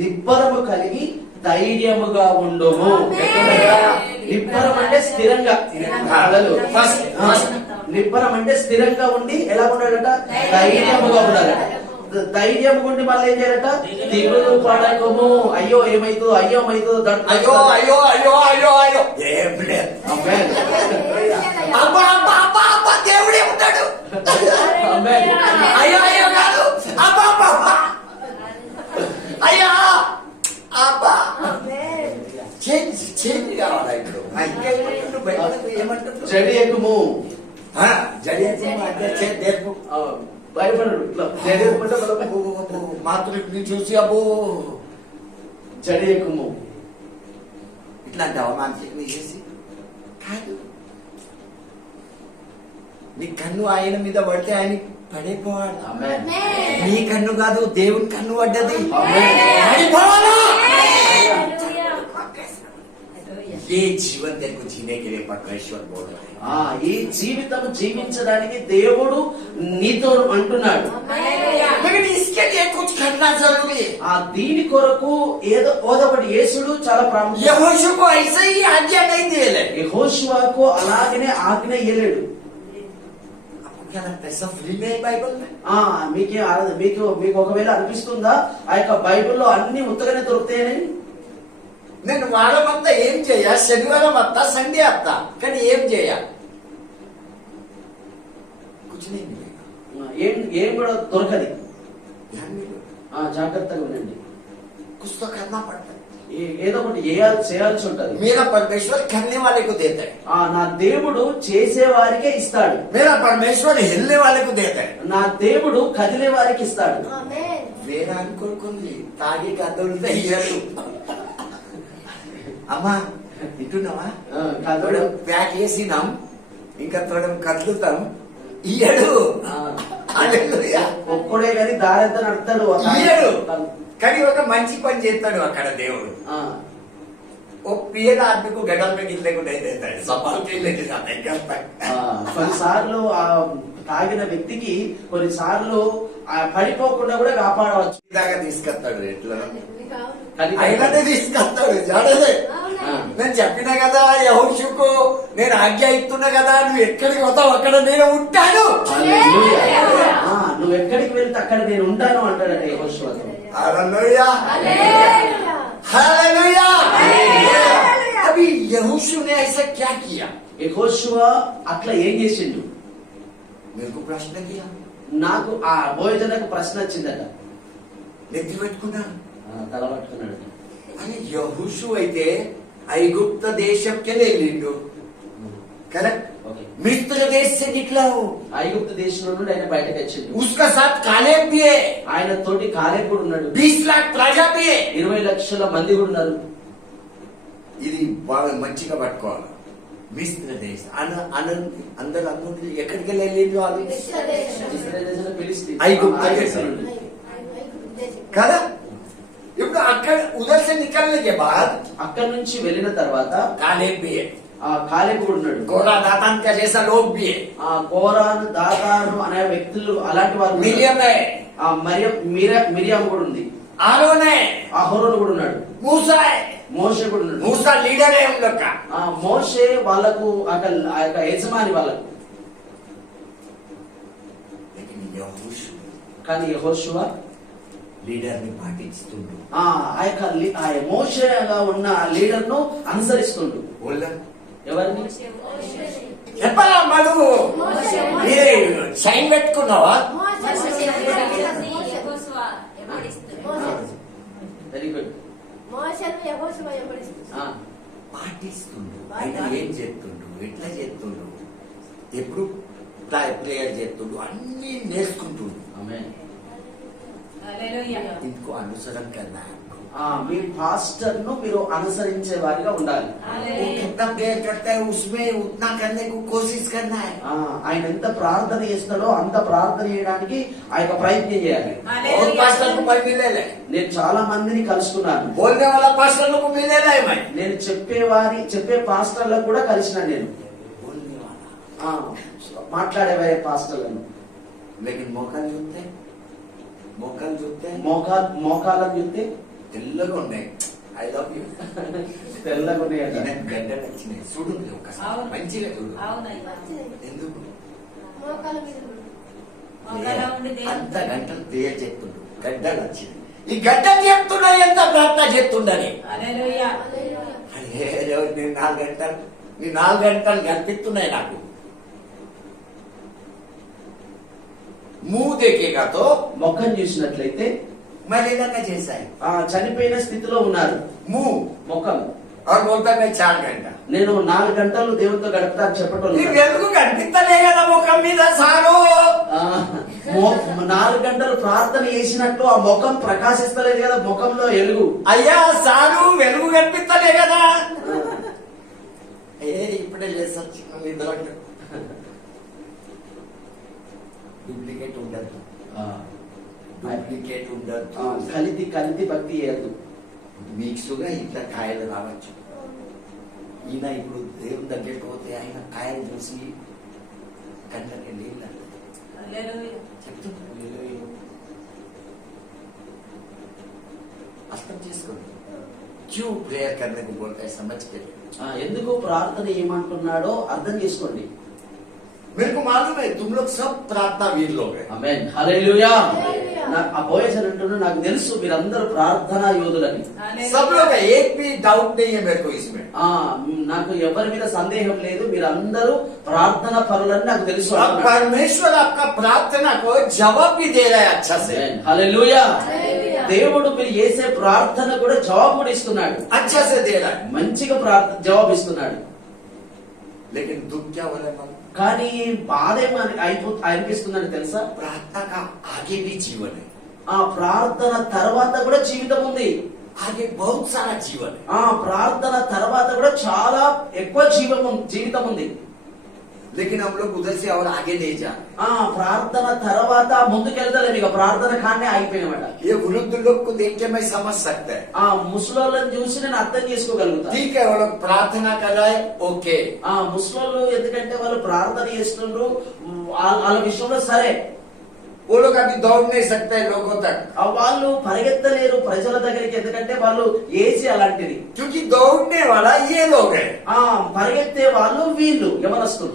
నిబ్బరము కలిగి ధైర్యముగా ఉండుము. నిబ్బరం అంటే స్థిరంగా. నిబ్బరం అంటే స్థిరంగా ఉండి ఎలా ఉండాలట? ధైర్యముగా ఉండాలట. ధైర్యం ఉండి మళ్ళీ ఏం చేయాలట? దిగులు పడకము. అయ్యో ఏమైతుందో, అయ్యో ఏమైతుందో, అయ్యో అయ్యో అయ్యో అయ్యో అయ్యో ఏం లేదు. అబ్బా అబ్బా అబ్బా అబ్బా దేవుడే ఉంటాడు. అయ్యో అయ్యో కాదు. అబ్బా అబ్బా అబ్బా అయ్యా అబ్బా. చేంజ్ కావాలా ఇప్పుడు? ఏమంటారు? జడి ఎక్కుము. జడి ఎక్కుము. భయపడడు. మాతృని చూసి అబ్బో జడి ఎక్కుము. ఇట్లాంటి అవమానం చేసి కాదు. నీ కన్ను ఆయన మీద పడితే ఆయన పడిపోవాలి. నీ కన్ను కాదు, దేవుని కన్ను పడ్డది. ఏ జీవన్ తెరకు జీనే కే లియే పరమేశ్వర్ బోల్ రహా హై. ఈ జీవితం జీవించడానికి దేవుడు నీతో అంటున్నాడు. లేకిన్ ఇస్కే లియే కుచ్ కర్నా జరూరీ హై. దీని కొరకు ఏదో ఒకటి యేసుడు చాలా ప్రాముఖ్యం. యెహోషుకు ఐసే హీ ఆజ్ఞ నహీ దియలే. యెహోషువకు అలాగనే ఆజ్ఞ ఇయ్యలేడు. మీకు ఒకవేళ అనిపిస్తుందా ఆ యొక్క బైబిల్లో అన్ని ఉత్తగానే దొరుకుతాయని? నేను వారమంతా ఏం చేయ, శనివారం వస్తా, సండే వస్తా, కానీ ఏం చేయ ఏం కూడా దొరకది. జాగ్రత్తగా ఉండండి. कुछ तो करना पड़ता है. ఏదో ఒకటి చేయాల్సి ఉంటది. मेरा परमेश्वर करने वाले को देता है. నా దేవుడు చేసే వారికే ఇస్తాడు. मेरा परमेश्वर हिलने वाले को देता है. నా దేవుడు కదిలే వారికి ఇస్తాడు. వేరే అనుకోకుంది తాగి కదులుతా ఇయ్యడు. అమ్మా ఇటున్నావా? తోడం ప్యాక్ చేసినాం, ఇంకా తోడం కదులుతాం, ఇయ్యడు. ఒక్కడే కానీ దారంతా నడతాడు, ఇయ్యడు. కానీ ఒక మంచి పని చేస్తాడు అక్కడ దేవుడు. ఓ పియన ఆద్మీకు గడల్ में गिरने को नहीं देता है, संभाल के लेके जाता है घर तक. కొన్నిసార్లు ఆ తాగిన వ్యక్తికి కొన్నిసార్లు పడిపోకుండా కూడా కాపాడవచ్చు. ఇలాగా తీసుకొస్తాడు, ఎట్లా అయినదే తీసుకొస్తాడు. జాడలే నేను చెప్పినా కదా యెహోషుకు, నేను ఆజ్ఞ ఇస్తున్నా కదా, నువ్వు ఎక్కడికి పోతావు అక్కడ నేను ఉంటాను. నువ్వు ఎక్కడికి వెళ్తే అక్కడ నేను ఉంటాను అంటాడట యెహోషువతో. Hallelujah hallelujah. अभी यहोशू ने ऐसा क्या किया? యెహోషువ అట్లా ఏం చేసిండు? मेरे को प्रश्न किया. నాకు ఆ భోజనకు ప్రశ్న వచ్చిందట. నెత్తి పెట్టుకున్నా, తల పట్టుకున్నాడు. అని యెహోషూ అయితే ఐగుప్త దేశంకి వెళ్ళిండు. करेक्ट. मिस्र देश से निकला हो. ఐగుప్త దేశంలో నుండి ఆయన బయటకు వచ్చిండు. उसका साथ कालेब भी है. ఆయన తోటి కాలేబ్ కూడా ఉన్నాడు. 20 लाख प्रजा भी है. 20 లక్షల మంది కూడా ఉన్నారు. ఇది బాగా మంచిగా పట్టుకోవాలి. మిస్ర దేశం అందరు అందరూ ఎక్కడికి వెళ్ళిండు? వాళ్ళు ఐగుప్త దేశం కదా. ఇప్పుడు అక్కడ ఉదర్ సే నికల్నే కే బాద్, అక్కడ నుంచి వెళ్ళిన తర్వాత కాలేబ్ भी है. కాలేబు కూడా ఉన్నాడు. कोरा दातान का जैसा लोग भी है. కోరాను దాతాను అనే వ్యక్తులు అలాంటి వారు. मिरियम है. మిరియాము కూడా ఉంది. आरोन है. అహరోను కూడా ఉన్నాడు. मूसा है. మోషే కూడా ఉన్నాడు. मूसा लीडर है हम लोग का. మోషే వాళ్ళకు ఆ యొక్క యజమాని వాళ్ళకు. लेकिन यहोशू కానీ యెహోషువ లీడర్ ని పాటిస్తుండు. ఆ మోషేగా ఉన్న లీడర్ ను అనుసరిస్తుండు. ఎవరిని చెప్పాలా మధు? సైన్ పెట్టుకున్నావా? Very good. పాటిస్తుండు. ఆయన ఏం చేస్తుండు, ఎట్లా చేస్తుండు, ఎప్పుడు ప్రేయర్ చేస్తుండు, అన్ని నేర్చుకుంటుండు. ఆమేన్. ఇంకో అనుసరణ కన్నా మీ పాస్టర్ ను మీరు అనుసరించే వారిగా ఉండాలి. कितना प्रेयर करता है उसमें उतना करने को कोशिश करना है. ఆయన ఎంత ప్రార్థన చేస్తాడో అంత ప్రార్థన చేయడానికి ఆ యొక్క ప్రయత్నం చేయాలి. और पास्टर को पर मिलेला. నేను చాలా మందిని కలుసుకున్నాను. बोलने वाला पास्टर को मिलेला है मैं. నేను చెప్పే పాస్టర్లకు కూడా కలిసిన నేను. बोलने वाला మాట్లాడే పాస్టర్లను. लेकिन మోకాలు చూస్తే మోకాలను చూస్తే తెల్లగా ఉన్నాయి. I love you. తెల్లగా ఉన్నాయి. గడ్డలు వచ్చినాయి. చూడు ఒకసారి మంచిగా చూడు. ఎందుకు అంత గంటలు ప్రేయర్ చెప్తుండు, గడ్డలు వచ్చింది. ఈ గడ్డలు చెప్తున్నా ఎంత ప్రార్థన చెప్తుండని. నేను 4 గంటలు ఈ 4 గంటలు కనిపిస్తున్నాయి నాకు. ముఖం దేకేగా తో ముఖం చూసినట్లయితే మలినంగా చేశాయి. చనిపోయిన స్థితిలో ఉన్నారు. ముఖం और बोलता मैं 4 घंटा. నేను 4 గంటలు దేవునితో గడుపుతా చెప్పటం. వెలుగు కనిపిస్తలే కదా ముఖం మీద సారు. 4 గంటలు ప్రార్థన చేసినట్టు ఆ ముఖం ప్రకాశిస్తలేదు కదా, ముఖంలో వెలుగు. అయ్యా సారు వెలుగు కనిపిస్తలే కదా. ఇప్పుడే చేసొచ్చు నిద్రలో. డూప్లికేట్ ఉండదు. డూప్లికేట్ ఉండదు. కలితి భక్తి చేయద్దు. మిక్స్గా ఇట్లా కాయలు రావచ్చు. ఈయన ఇప్పుడు దేవుని దగ్గరికి పోతే ఆయన కాయలు చూసి కళ్ళకి నీళ్ళు చెప్తున్నాడు. అర్థం చేసుకోండి. క్యూ ప్రేయర్ करने को बोलता है समझ के. ఎందుకు ప్రార్థన ఏమంటున్నాడో అర్థం చేసుకోండి. मेरे को मालूम है तुम लोग सब प्रार्थना वीर लोग हैं. ఆమేన్. హల్లెలూయా. ఆ బోయజన్ అంటున్నాడు నాకు తెలుసు మీరందరూ ప్రార్థనా యోధులని. सब लोग है. एक भी डाउट नहीं है मेरे को इसमें. నాకు ఎవరి మీద సందేహం లేదు, మీరందరూ ప్రార్థన పరులని నాకు తెలుసు. परमेश्वर आपका प्रार्थना को जवाब भी दे रहा है अच्छा से. హల్లెలూయా. దేవుడు మీరు చేసే ప్రార్థన కూడా జవాబు కూడా ఇస్తున్నాడు. अच्छा से दे रहा है. మంచిగా జవాబు ఇస్తున్నాడు. लेकिन दुख क्या हो रहा है? కానీ బాధ అనిపిస్తుందని తెలుసా? प्रार्थना का आगे भी जीवन है. ఆ ప్రార్థన తర్వాత కూడా జీవితం ఉంది. आगे बहुत सारा जीवन है. ప్రార్థన తర్వాత కూడా చాలా ఎక్కువ జీవితం ఉంది. लेकिन हम लोग उधर से और आगे नहीं जा. ప్రార్థన తర్వాత ముందుకెళ్తలేము. ఇక ప్రార్థన కానే ఆగిపోయినమాట. ये वृद्ध लोग को देख के मैं समझ सकता है. ముసలోళ్ళని చూసి నేను అర్థం చేసుకోగలుగుతా. ठीक है वो लोग प्रार्थना कर रहा है ओके. ముసలోళ్ళు ఎందుకంటే వాళ్ళు ప్రార్థన చేస్తుండ్రు, వాళ్ళ విషయంలో సరే. वो लोग अभी दौड़ नहीं सकते लोगों तक. వాళ్ళు పరిగెత్తలేరు ప్రజల దగ్గరికి, ఎందుకంటే వాళ్ళు ఏజీ అలాంటిది. क्योंकि दौड़ने वाला ये लोग है. పరిగెత్తే వాళ్ళు వీళ్ళు యవనస్తులు,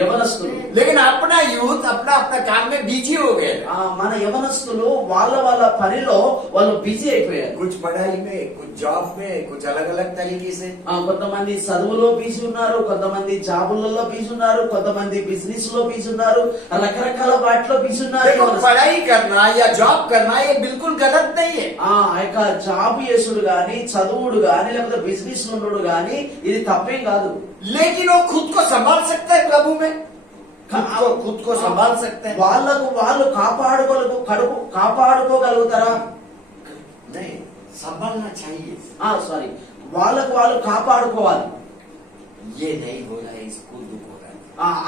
యవనస్తులు. लेकिन अपना यूथ अपना अपना काम में बिजी हो गए. మన యవనస్తులు వాళ్ళ పనిలో వాళ్ళు బిజీ అయిపోయారు. कुछ पढ़ाई में, कुछ जॉब में, कुछ अलग अलग तरीके से. కొంతమంది చదువులో బిజీ ఉన్నారు, కొంతమంది జాబులలో బిజీ ఉన్నారు, కొంతమంది బిజినెస్ లో బిజీ ఉన్నారు, రకరకాల వాటిలో బిజీ ఉన్నారు. పढ़ाई करना या जॉब करना ये बिल्कुल गलत नहीं है. జాబ్ చేసుడు గాని, చదువుడు గాని, లేకపోతే బిజినెస్ ఉండడు గాని ఇది తప్పేం కాదు. लेकिन वो खुद को संभाल सकते हैं प्रभु में. खुद को संभाल सकते हैं. వాళ్ళు కాపాడుకోగలుగుతారా? नहीं, संभालना चाहिए. సారీ, వాళ్ళు కాపాడుకోవాలి. ये नहीं हो रहा है, इसको दुख हो रहा है.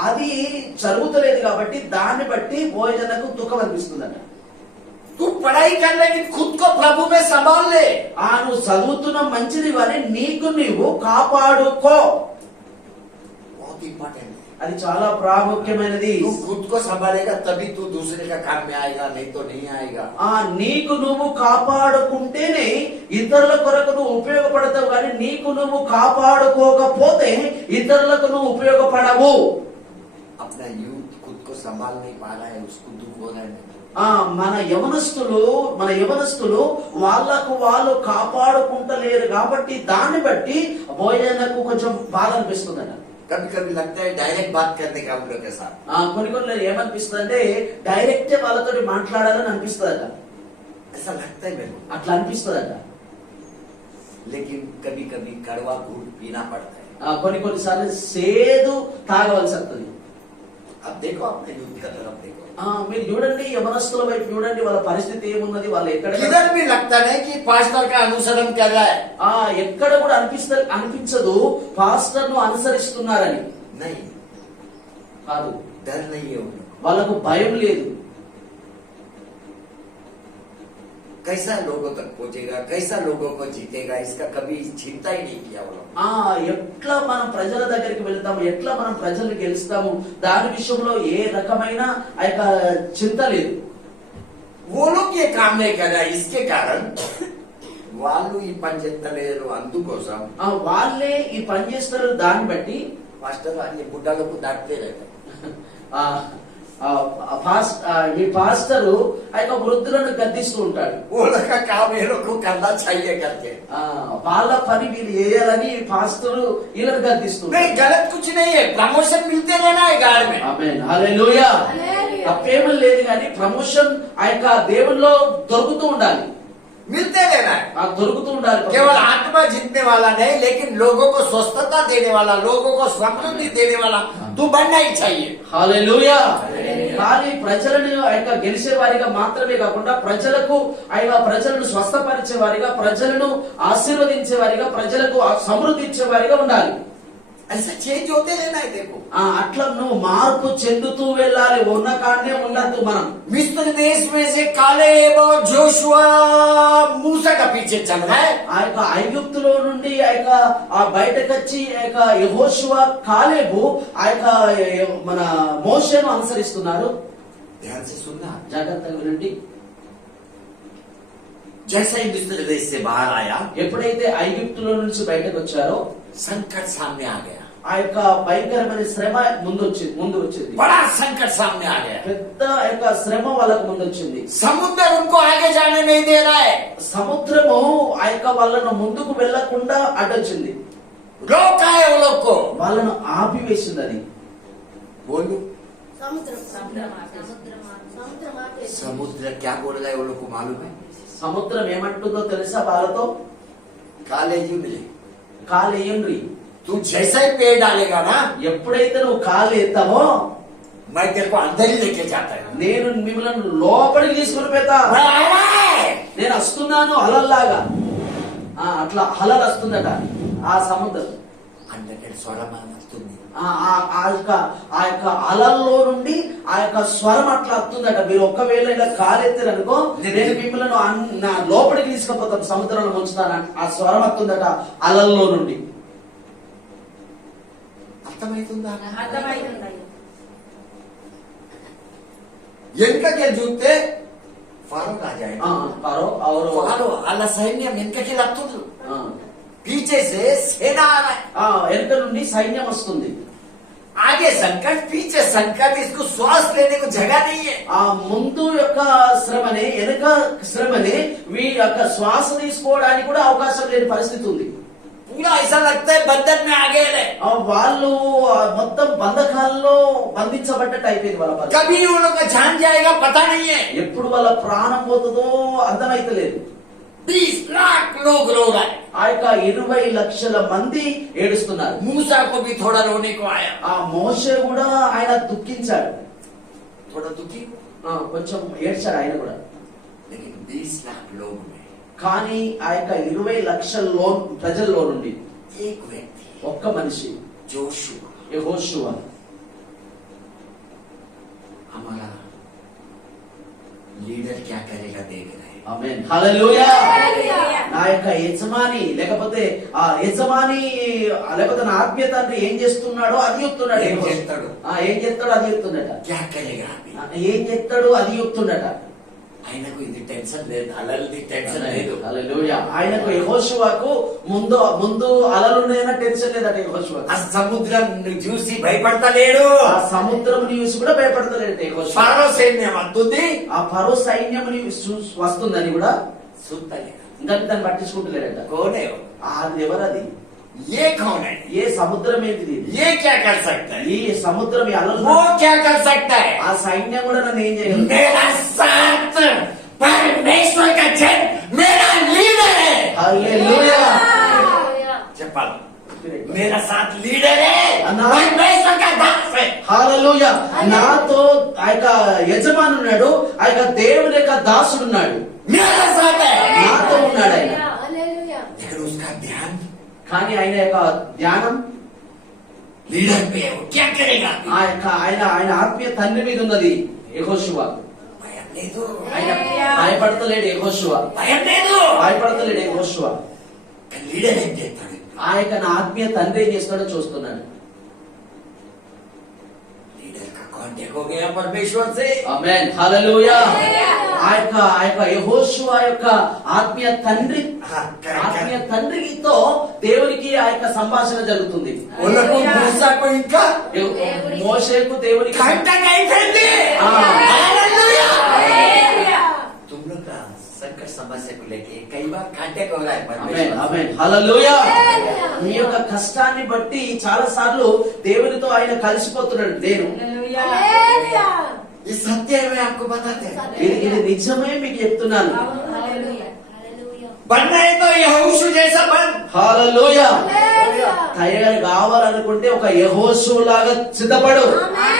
అది జరుగుతలేదు కాబట్టి దాన్ని బట్టి భోజనకు దుఃఖం అనిపిస్తుందట. तू पढ़ाई कर लेकिन खुद को प्रभु में संभाल ले. నువ్వు చదువుతున్న మంచిది కానీ నీకు నీవు కాపాడుకో. इंपॉर्टेंट है। అది చాలా ప్రాముఖ్యమైనది. तू खुद को संभालेगा तभी तू दूसरे का काम में आएगा, नहीं तो नहीं आएगा। నీకు నువ్వు కాపాడుకుంటేనే ఇతరుల కొరకు నువ్వు ఉపయోగపడతావు, కానీ నీకు నువ్వు కాపాడుకోకపోతే ఇతరులకు నువ్వు ఉపయోగపడవు. अपना यूथ खुद को संभाल नहीं पा रहा है, उसको दुख हो रहा है। మన యవనస్తులు వాళ్ళకు వాళ్ళు కాపాడుకుంటలేరు కాబట్టి దాన్ని బట్టి భోజనకు కొంచెం బాధ అనిపిస్తుందట. कभी कभी लगता है डायरेक्ट बात करने का हम लोग के साथ। కొన్ని ఏమనిపిస్తుంది అంటే డైరెక్ట్ వాళ్ళతో మాట్లాడాలని అనిపిస్తుందట. ऐसा लगता है मेरे को, అట్లా అనిపిస్తుందట. लेकिन कभी कभी कड़वा घूट पीना पड़ता है। కొన్నిసార్లు సేదు తాగవలసి వస్తుంది. अब देखो अपने यूथ का तरफ देखो, మీరు చూడండి యవనస్తుల వైపు చూడండి, వాళ్ళ పరిస్థితి ఏమున్నది, వాళ్ళు ఎక్కడ किधर भी लगता नहीं कि पास्टर का अनुसरण कर रहा है। ఎక్కడ కూడా అనిపించదు పాస్టర్ ను అనుసరిస్తున్నారని. नहीं, కాదు, डर नहीं है उनको। వాళ్ళకు భయం లేదు. कैसा लोगों तक पहुंचेगा, कैसा लोगों को जीतेगा, इसका कभी चिंता ही नहीं किया वो लोग। ఎట్లా మనం ప్రజల దగ్గరికి వెళ్తాము, ఎట్లా మనం ప్రజల్ని గెలుస్తాము, దాని విషయంలో ఏ రకమైన ఆ యొక్క చింత లేదు. वो लोग ये काम नहीं कर रहा, इसके कारण వాళ్ళు ఈ పని చేస్తలేరు, అందుకోసం వాళ్ళే ఈ పని చేస్తారు. దాన్ని బట్టి మాస్టర్ ये बुढ़ा लोग को डांटते रहते। మీ పాస్టరు ఆ యొక్క వృద్ధులను గద్దిస్తూ ఉంటాడు. वो लोग का काम ये लोग को करना चाहिए करके। వాళ్ళ పని వీళ్ళు చేయాలని పాస్టరు వీళ్ళని గద్దిస్తూ नहीं, गलत कुछ नहीं है, प्रमोशन मिलते रहना है गाड़ में। ఆమేన్, హల్లెలూయా. తప్పేమీ లేదు, కానీ ప్రమోషన్ ఆ యొక్క దేవునిలో దొరుకుతూ ఉండాలి, मिलते रहना है। దొరుకుతూ ఉండాలి. केवल आत्मा जीतने वाला नहीं, लेकिन लोगों को स्वस्थता देने वाला, लोगों को समृद्धि देने वाला तू बनना ही चाहिए। హల్లెలూయా. కానీ ప్రజలను ఆ యొక్క గెలిచే వారిగా మాత్రమే కాకుండా ప్రజలకు ప్రజలను స్వస్థపరిచే వారిగా, ప్రజలను ఆశీర్వదించే వారిగా, ప్రజలకు సమృద్ధి ఇచ్చే వారిగా ఉండాలి. ऐसा चेंज होते रहना है। देखो అట్లా నువ్వు మార్పు చెందుతూ వెళ్ళాలి, ఉన్న కాడనే ఉండద్దు. మనం मिस्र देश में से कालेब और जोशुआ मूसा का पीछे चल रहा है। ఆ యొక్క ఐగుప్తులో నుండి ఆ బయటకు వచ్చి ఆ యొక్క యెహోషువ కాలేబు ఆ యొక్క మన మోషేను అనుసరిస్తున్నారు. ध्यान से सुनना, జాగ్రత్తగా వినండి. जैसा ही मिस्र देश से बाहर आया, ఎప్పుడైతే ఐగుప్తులో నుంచి బయటకు వచ్చారో संकट सामने आ गया। ఆ యొక్క భయంకరమైన శ్రమ ముందు వచ్చింది. बड़ा संकट सामने आ गया। పెద్ద యొక్క శ్రమ వాళ్ళకు ముందు వచ్చింది. समुद्र उनको आगे जाने नहीं दे रहा है। సముద్రము ఆ యొక్క వాళ్ళను ముందుకు వెళ్లకుండా అడ్డొచ్చింది, रोका है वो लोग को। వాళ్ళను ఆపివేసింది. అది बोलो, సముద్రం समुद्र क्या बोल रहा है वो लोग को मालूम है? సముద్రం ఏమంటుందో తెలుసా వాళ్ళతో? कालेजू मिले, కాలేయండి. तू जैसा ही पेड़ डालेगा ना, ఎప్పుడైతే నువ్వు కాలు ఎత్తావో मैं तेरे को अंदर ही लेके जाता है। నేను మిమ్మల్ని లోపలికి తీసుకుని పోతా. मैं आ रहा है। నేను వస్తున్నాను అలల్లాగా. అట్లా అలలు వస్తుందట ఆ సముద్రం. అందుకే స్వరమాన వస్తుంది. ఆ యొక్క అలల్లో నుండి ఆ యొక్క స్వరం అట్లా వస్తుందట. మీరు ఒక్కవేళ ఇలా కాలెత్తారనుకో, నేను మిమ్మల్ని నా లోపలికి తీసుకుపోతాను, సముద్రంలో ముంచుతాను. ఆ స్వరం వస్తుందట అలల్లో నుండి. అర్థమవుతుందా? అర్థమైంది. వెనకకి చూస్తే ఫారో రాజా, ఫారో వాళ్ళ సైన్యం వెనకకి లత్తుంది, పీछे से सेना आ रहा है। వెనక నుండి సైన్యం వస్తుంది. आगे संकट, पीछे संकट, इसको श्वास लेने को जगह नहीं है। ఆ ముందు యొక్క శ్రమని, వెనక శ్రమని వీరి యొక్క శ్వాస తీసుకోవడానికి కూడా అవకాశం లేని పరిస్థితి ఉంది. पूरा ऐसा लगता है बंधन में आ गए हैं। వాళ్ళు మొత్తం బంధకాల్లో బంధించబడ్డట్టు అయిపోయింది వాళ్ళ పరిస్థితి. कभी उन लोग का जान जाएगा पता नहीं है। ఎప్పుడు వాళ్ళ ప్రాణం పోతుందో అర్థమైతలేదు. 20 लाख लोग रो रहा है। ఆ యొక్క 20 లక్షల మంది ఏడుస్తున్నారు. मूसा को भी थोड़ा रोने को आया। ఆ మోషే కూడా ఆయన దుఃఖించాడు, थोड़ा दुखी, కొంచెం ఏడ్చాడు ఆయన కూడా. लेकिन 20 लाख लोग में కానీ ఆ యొక్క 20 లక్షల్లో ప్రజల్లో నుండి एक व्यक्ति, ఒక్క మనిషి जोशुआ, యెహోషువ, हमारा लीडर क्या करेगा देख रहे हैं। ఆమేన్ హల్లెలూయా. నా యొక్క యజమాని లేకపోతే ఆ యజమాని లేకపోతే నా ఆత్మీయ తండ్రి ఏం చేస్తున్నాడో అది చెప్తున్నాడు. ఏం చేస్తాడు? ఏం చేస్తాడో అది చెప్తుండట. క్యా కరేగా అభి? ఏం చేస్తాడో అది చెప్తుండట. ఆయనకు ఇది టెన్షన్ లేదు, అలల్ది టెన్షన్ లేదు. హల్లెలూయా. ఆయనకు యెహోషువకు ముందు అలలున్నాయన్న టెన్షన్ లేదట యెహోషువకు. ఆ సముద్రం చూసి భయపడతలేడు. ఆ సముద్రం చూసి కూడా భయపడతలేట యెహోషువ. ఫరో సైన్యం వస్తుంది, ఆ ఫరో సైన్యం వస్తుందని కూడా చూస్తలేడు. ఇంకా దాన్ని పట్టించుకుంటలేడట. కోనే అది ఎవరది? ये कौन है? ఏ సముద్రం ఏంటిది? ये क्या कर सकता है? ఈ సముద్రం ఈ అలలు वो क्या कर सकता है? ఆ సైన్యం కూడా నన్ను ఏం చేయగలదు? मेरा साथ परमेश्वर का जन मेरा लीडर है. హల్లెలూయా. చెప్పాలి, मेरा साथ लीडर है, अन्ना- परमेश्वर का दास है. హల్లెలూయా. నాతో ఆ యొక్క యజమాని ఉన్నాడు, ఆ యొక్క దేవుని యొక్క దాసుడు ఉన్నాడు, मेरा साथ है. నాతో ఉన్నాడు ఆయన. लेकिन उसका ध्यान కానీ ఆయన యొక్క ధ్యానం लीडर पे है. वो क्या करेगा? ఆ యొక్క ఆయన ఆత్మీయ తండ్రి మీద ఉన్నది యెహోషువ. భయం లేదు, ఆయన భయపడతలేడు యెహోషువ. భయం లేదు. భయపడతలేడు యెహోషువ. లీడర్ ఏం చేస్తాడు? ఆ యొక్క నా ఆత్మీయ తండ్రి ఏం చేస్తాడో చూస్తున్నాడు. लीडर का कांटेक्ट हो गया परमेश्वर से. ఆమేన్ హల్లెలూయా. ఆ యొక్క యెహోషువ యొక్క ఆత్మీయ తండ్రితో దేవునికి ఆ యొక్క సంభాషణ జరుగుతుంది. వాళ్ళకు మూసాకు ఇంకా మోషేకు దేవునికి कांटेक्ट అయిపోయింది. ఆ. हालेलुया. तुम लोग का संकट समस्या को लेके कई बार कांटेक्ट हो रहा है ఆమేన్ परमेश्वर. ఆమేన్ హల్లెలూయా. మీ యొక్క కష్టాన్ని బట్టి చాలా సార్లు దేవునితో ఆయన కలిసిపోతున్నాడు. నేను ये सत्य है, मैं आपको बताते हैं. ఇది నిజమే మీకు చెప్తున్నాను. बनना है तो यहोशू जैसा बन. హల్లెలూయా. తయారు కావాలనుకుంటే ఒక యెహోషువ లాగా సిద్ధపడు.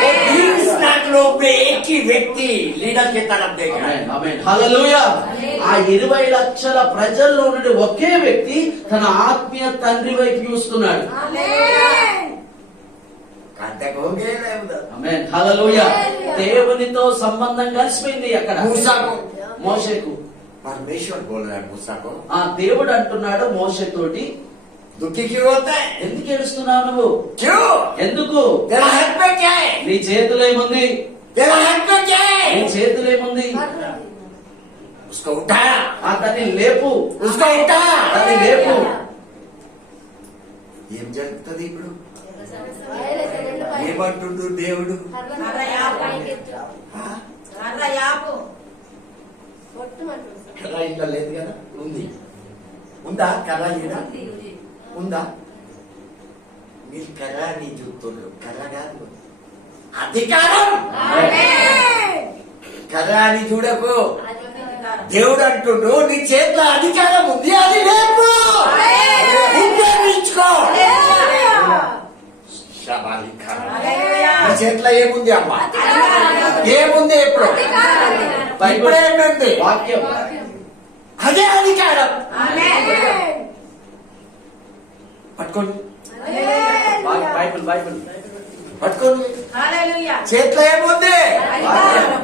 वो 20 लाख लोग में एक ही व्यक्ति लीडर की तरफ देख रहा है. ఆమేన్ ఆమేన్ హల్లెలూయా. ఆ 20 లక్షల ప్రజల్లో నుండి ఒకే వ్యక్తి తన ఆత్మీయ తండ్రి వైపు చూస్తున్నాడు. कांटेक्ट हो गया ना उधर. ఆమేన్ హల్లెలూయా. దేవునితో సంబంధం కలిసిపోయింది అక్కడ मूसा को మోషేకు. परमेश्वर बोल रहा है मूसा को, ఆ దేవుడు అంటున్నాడు మోషే తోటి, दुखी क्यों होता है? ఎందుకు ఏడుస్తున్నావు నువ్వు? क्यों? ఎందుకు? तेरा हाथ में क्या है? నీ చేతిలో ఏముంది? तेरा हाथ में क्या నీ है? చేతిలో ఏముంది? उसको उठाया, దాన్ని లేపు, उसको उठाया. దాన్ని లేపు. ఏం జరుగుతుంది ఇప్పుడు? ఏమంటుండు దేవుడు? కర్ర ఇంట్లో లేదు కదా, ఉంది. ఉందా కర్ర? ఈడ ఉందా? మీరు కర్ర అని చూస్తుండ్రు, కర్ర కాదు అధికారం. కర్ర అని చూడకు. దేవుడు అంటుండు నీ చేతిలో అధికారం ఉంది, అది లేపు, ఉపయోగించుకో. శబాలి కర్ర. నీ చేతిలో ఏముంది అమ్మా? ఏముంది? ఇప్పుడు ఇప్పుడు ఏముంది? వాక్యం. అదే అధికారం. పట్టుకోండి, బైబిల్ బైబిల్ పట్టుకోండి. చేతిలో ఏముంది?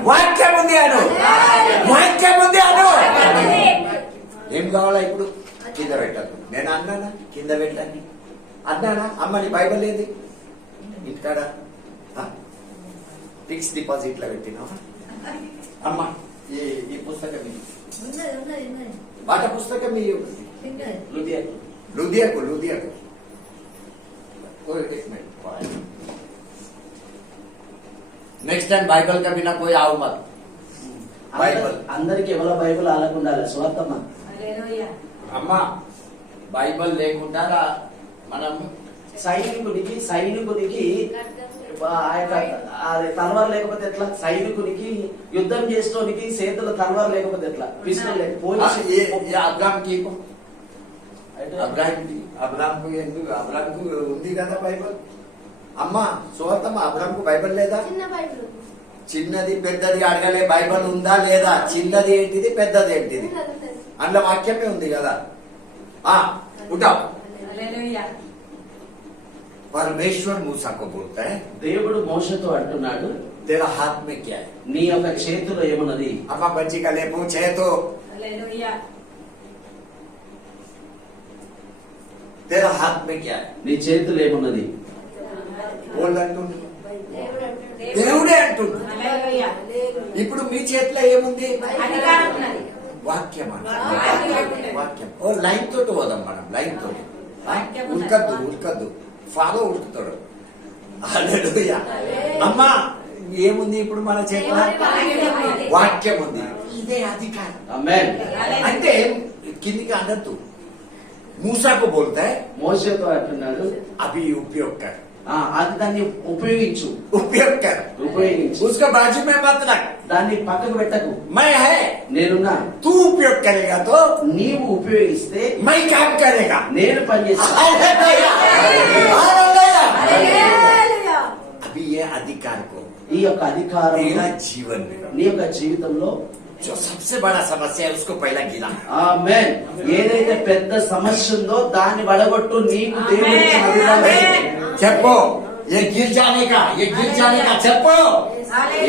వాక్యం ఉంది అను, వాక్యం ఉంది అను. ఏం కావాలా ఇప్పుడు? కింద పెట్టాను. నేను అన్నానా కింద పెట్టాను? అన్నానా? అమ్మ నీ బైబిల్ ఏది ఇంటికాడ? ఫిక్స్ డిపాజిట్ లో పెట్టినావా? అమ్మ ఈ పుస్తకం పాఠ పుస్తకం लुधियाको लुधियाको एक मिनट. नेक्स्ट टाइम बाइबल का बिना कोई आओ मत. బైబిల్ అందరికి ఎవరో బైబిల్ అలాగ ఉండాలి. స్వార్థమ్మ అమ్మా బైబిల్ లేకుండా మనం సైనికునికి ఆ యొక్క తలవారు లేకపోతే ఎట్లా? సైనికునికి యుద్ధం చేసుకోనికి చేతుల తలవారు లేకపోతే ఎట్లా? పిస్టల్ లేక పోలీసు అబ్రాహాంకు ఎందుకు? అబ్రాహాంకు ఉంది కదా బైబిల్. అమ్మా సువార్తమ్మ అబ్రాహాంకు బైబిల్ లేదా? చిన్నది పెద్దది అడగలే, బైబిల్ ఉందా లేదా? చిన్నది ఏంటిది, పెద్దది ఏంటిది? అందులో వాక్యమే ఉంది కదా. ఉఠాओ. परमेश्वर मूसा को बोलता है, దేవుడు మోషతో అంటున్నాడు, तेरा हाथ में क्या है? నీ యొక్క చేతిలో ఏమున్నది? अम्मा बच्ची का ले पूछे तो तेरा हाथ में क्या है? నీ చేతిలో ఏమున్నది? बोल అంటుంది. దేవుడే అంటుంది. ఇప్పుడు మీ చేతిలో ఏముంది? వాక్యం అంటుంది. వాక్యం. ఓ లైన్ తోటి పోదాం మనం, లైన్ తోటి. ఉరకద్దు ఫాలో ఉరుకుతాడు. హల్లెలూయా. అమ్మా ఏముంది ఇప్పుడు మన చేతిలో? వాక్యం ఉంది. ఇదే అధికారం. ఆమేన్. అంటే కిందికి అనద్దు. మూసాకు బోల్తా है మోషేతో అంటున్నాడు, अभी उपयोग कर, అది దాన్ని ఉపయోగించు, उपयोग कर, ఉపయోగించు. उसका बाजू में मत रख, దాన్ని పక్కకు పెట్టకు. मैं है, నేనున్నా. तू उपयोग करेगा तो నీవు ఉపయోగిస్తే मैं काम करेगा. నేను పనిచేస్తాను. Hallelujah, hallelujah. अभी ये अधिकार को ఈ యొక్క అధికారం तेरा जीवन में నీ యొక్క జీవితంలో जो सबसे बड़ा समस्या है उसको पहला गिरा. ఆమేన్. ఏదైతే పెద్ద సమస్య ఉందో దాన్ని వడగొట్టు. నీకు దేవుడు ఇచ్చిన అధికారం. చెప్పు, ये गिर जाने का, ये गिर जाने का చెప్పు.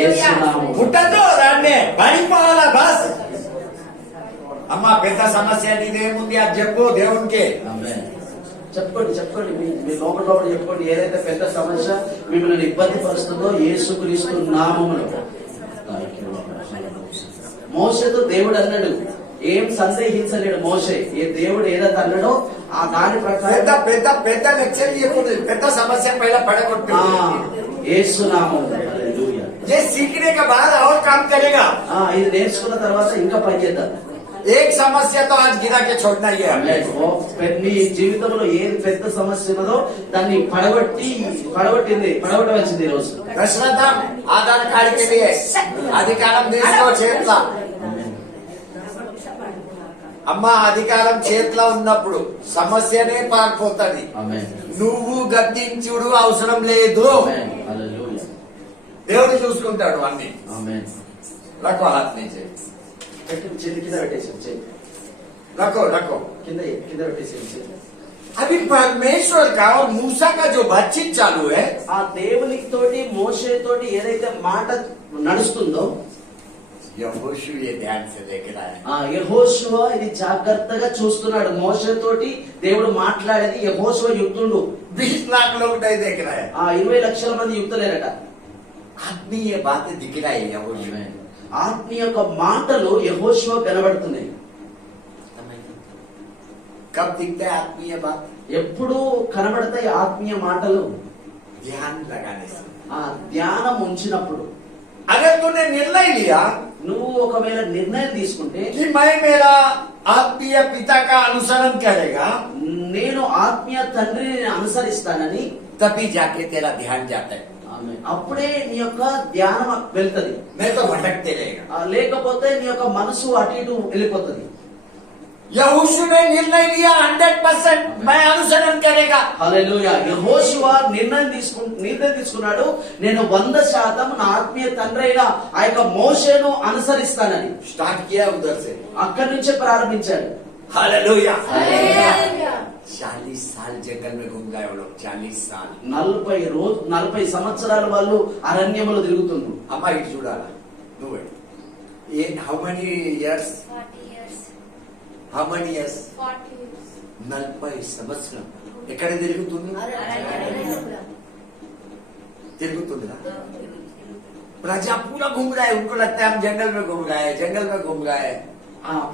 యేసు నామములో. పుట్టదు రాన్నే పడిపోవాలా బస్. అమ్మా పెద్ద సమస్య నీదేముంది అది చెప్పు దేవునికి. ఆమేన్. చెప్పుకోండి మీ లోపల చెప్పుకోండి. ఏదైతే పెద్ద సమస్య మిమ్మల్ని ఇబ్బంది పరుస్తుందో యేసుక్రీస్తు నామములో. మోషేతో దేవుడు అన్నాడు, ఏం సందేహించలేడు మోషే. ఏ దేవుడు ఏదైతే అన్నాడో ఆ దాని ప్రకారం పెద్ద పెద్ద లెక్చర్ ఇవ్వకూడదు. పెద్ద సమస్య పైన పడగొట్టు. యేసు నామములో. హల్లెలూయా. ये सीखने के बाद और काम करेगा. ఇది నేర్చుకున్న తర్వాత ఇంకా పని చేద్దాం. एक समस्या तो आज गिरा के छोड़ना ही है. నీ జీవితంలో ఏది పెద్ద సమస్య ఉన్నదో దాన్ని పడగొట్టవలసింది ఈ రోజు. దశరథం ఆధార్ కార్డు के लिए అధికారం తీసుకో చేట్ల. అమ్మ అధికారం చేతిలో ఉన్నప్పుడు సమస్యనే పారిపోతుంది. నువ్వు గద్దించుడు అవసరం లేదు. దేవుడు చూసుకుంటాడు అన్ని. రకో హాత్ నుంచి కింద పెట్టేసి रखो रखो కింద పెట్టేసి. अभी परमेश्वर का और मूसा का जो बातचीत चालू है, ఆ దేవుని తోటి మోషే తోటి ఏదైతే మాట నడుస్తుందో यहोशू ये ध्यान से देख रहा है. యెహోషువ ఇది జాగ్రత్తగా చూస్తున్నాడు. మోషే తోటి దేవుడు మాట్లాడేది. యెహోషువ యుక్తుడు. 20 लाख लोग नहीं देख रहा है. 20 లక్షల మంది యుక్తులేరట. आत्मीय बातें दिख रहा है यहोशू. ఆత్మీయ యొక్క మాటలు యెహోషువ కనబడుతున్నాయి. कब दिखता है आत्मीय बात? ఎప్పుడు కనబడతాయి ఆత్మీయ మాటలు? ध्यान लगाने से. ధ్యానం ఉంచినప్పుడు. अगर तूने निर्णय लिया నువ్వు ఒకవేళ నిర్ణయం తీసుకుంటే कि मैं मेरा आत्मीय पिता का अनुसरण करेगा, నేను ఆత్మీయ తండ్రిని అనుసరిస్తానని, तभी जाके तेरा ध्यान जाता है. అప్పుడే నీ యొక్క ధ్యానం వెళ్తది. नहीं तो भटकते रहेगा. లేకపోతే నీ యొక్క మనసు అటు ఇటు వెళ్ళిపోతుంది. यहोशू ने निर्णय लिया 100% मैं अनुसरण करेगा. హల్లెలూయా. యెహోషువ నిర్ణయం తీసుకున్నాడు, నేను 100% నా ఆత్మీయ తండ్రి అయిన ఆ యొక్క మోషేను అనుసరిస్తానని. स्टार्ट किया उधर से. అక్కడి నుంచే ప్రారంభించాడు. हालेलुया. 40 साल जंगल में घूम गए वो लोग. 40 साल 40 సంవత్సరాలు వాళ్ళు అరణ్యములో తిరుగుతున్నారు. అమ్మా ఇటు చూడాలా నువ్వు. How many years? 40 సంవత్సరం ఎక్కడ తిరుగుతుంది? తిరుగుతుందిరా. प्रजा पूरा घूम रहा है. उनको लगता है हम जंगल में घूम रहा है, जंगल में घूम रहा है.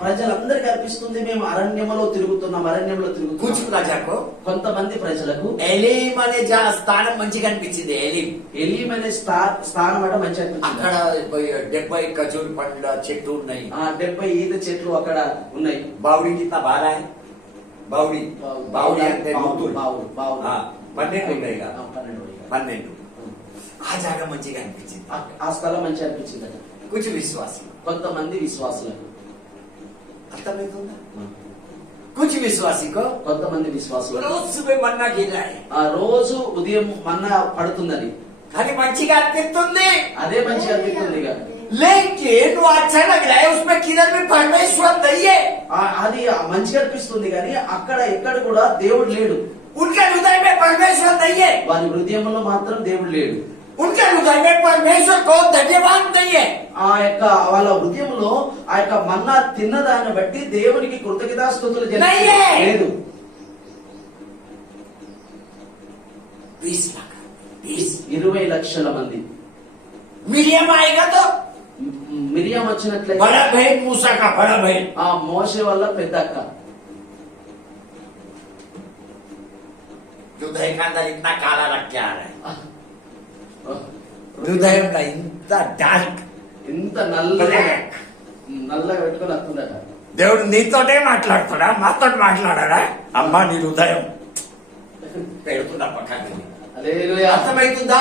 ప్రజలందరికీ అనిపిస్తుంది మేము అరణ్యంలో తిరుగుతున్నాం. कुछ प्रजा को కొంతమంది ప్రజలకు ఎలీం అనే స్థానం మంచిగా అనిపించింది. ఎలీం అనే స్థానం అంటే మంచి అనిపించింది. అక్కడ 70 ఖజూర్ పండ్ల చెట్లు ఉన్నాయి. 70 ఈత చెట్లు అక్కడ ఉన్నాయి. బావుడి కింద బారా బావుడి అంటే 12 ఉన్నాయి కదా. 12 ఆ జాగా మంచిగా అనిపించింది. ఆ స్థలం మంచిగా అనిపించింది. కొంచెం విశ్వాసం. కొంతమంది విశ్వాసులకు అర్థమవుతుందా? కొంచెం విశ్వాసికో కొంతమంది విశ్వాసులు రోజు మన్నా గిరాయి. ఆ రోజు ఉదయం మన్నా పడుతుందని కానీ మంచిగా అనిపిస్తుంది. అదే మంచిగా అనిపిస్తుంది. लेकिन वो अच्छा लग रहा है उसमें किधर भी परमेश्वर नहीं है. అది మంచిగా అనిపిస్తుంది కానీ అక్కడ ఎక్కడ కూడా దేవుడు లేడు. उनके हृदय में परमेश्वर नहीं है. వారి హృదయంలో మాత్రం దేవుడు లేడు. उनके हृदय में परमेश्वर को धन्यवाद नहीं है। ఆ యొక్క వాళ్ళ హృదయంలో ఆ యొక్క మన్నా తిన్నదాన్ని బట్టి దేవునికి కృతజ్ఞతాస్తుతులు నయ్యే. లేదు. 20 लाख 20 లక్షల మంది. मिरियम आएगा तो మిరియం వచ్చినట్లయితే बड़ा बहन मूसा का बड़ा बहन, ఆ మోషే వల్ల పెద్ద అక్క. हृदय का अंदर इतना काला रख के आ रहा है, हृदय का इतना डार्क ఇంత నల్లగా బ్లాక్. నల్లగా పెట్టుకొని వస్తుందట. దేవుడు నీతోటే మాట్లాడుతున్నా, మాతో మాట్లాడారా? అమ్మా నీ హృదయం పెడుతున్నా పక్కకి. హల్లెలూయా. అర్థమవుతుందా?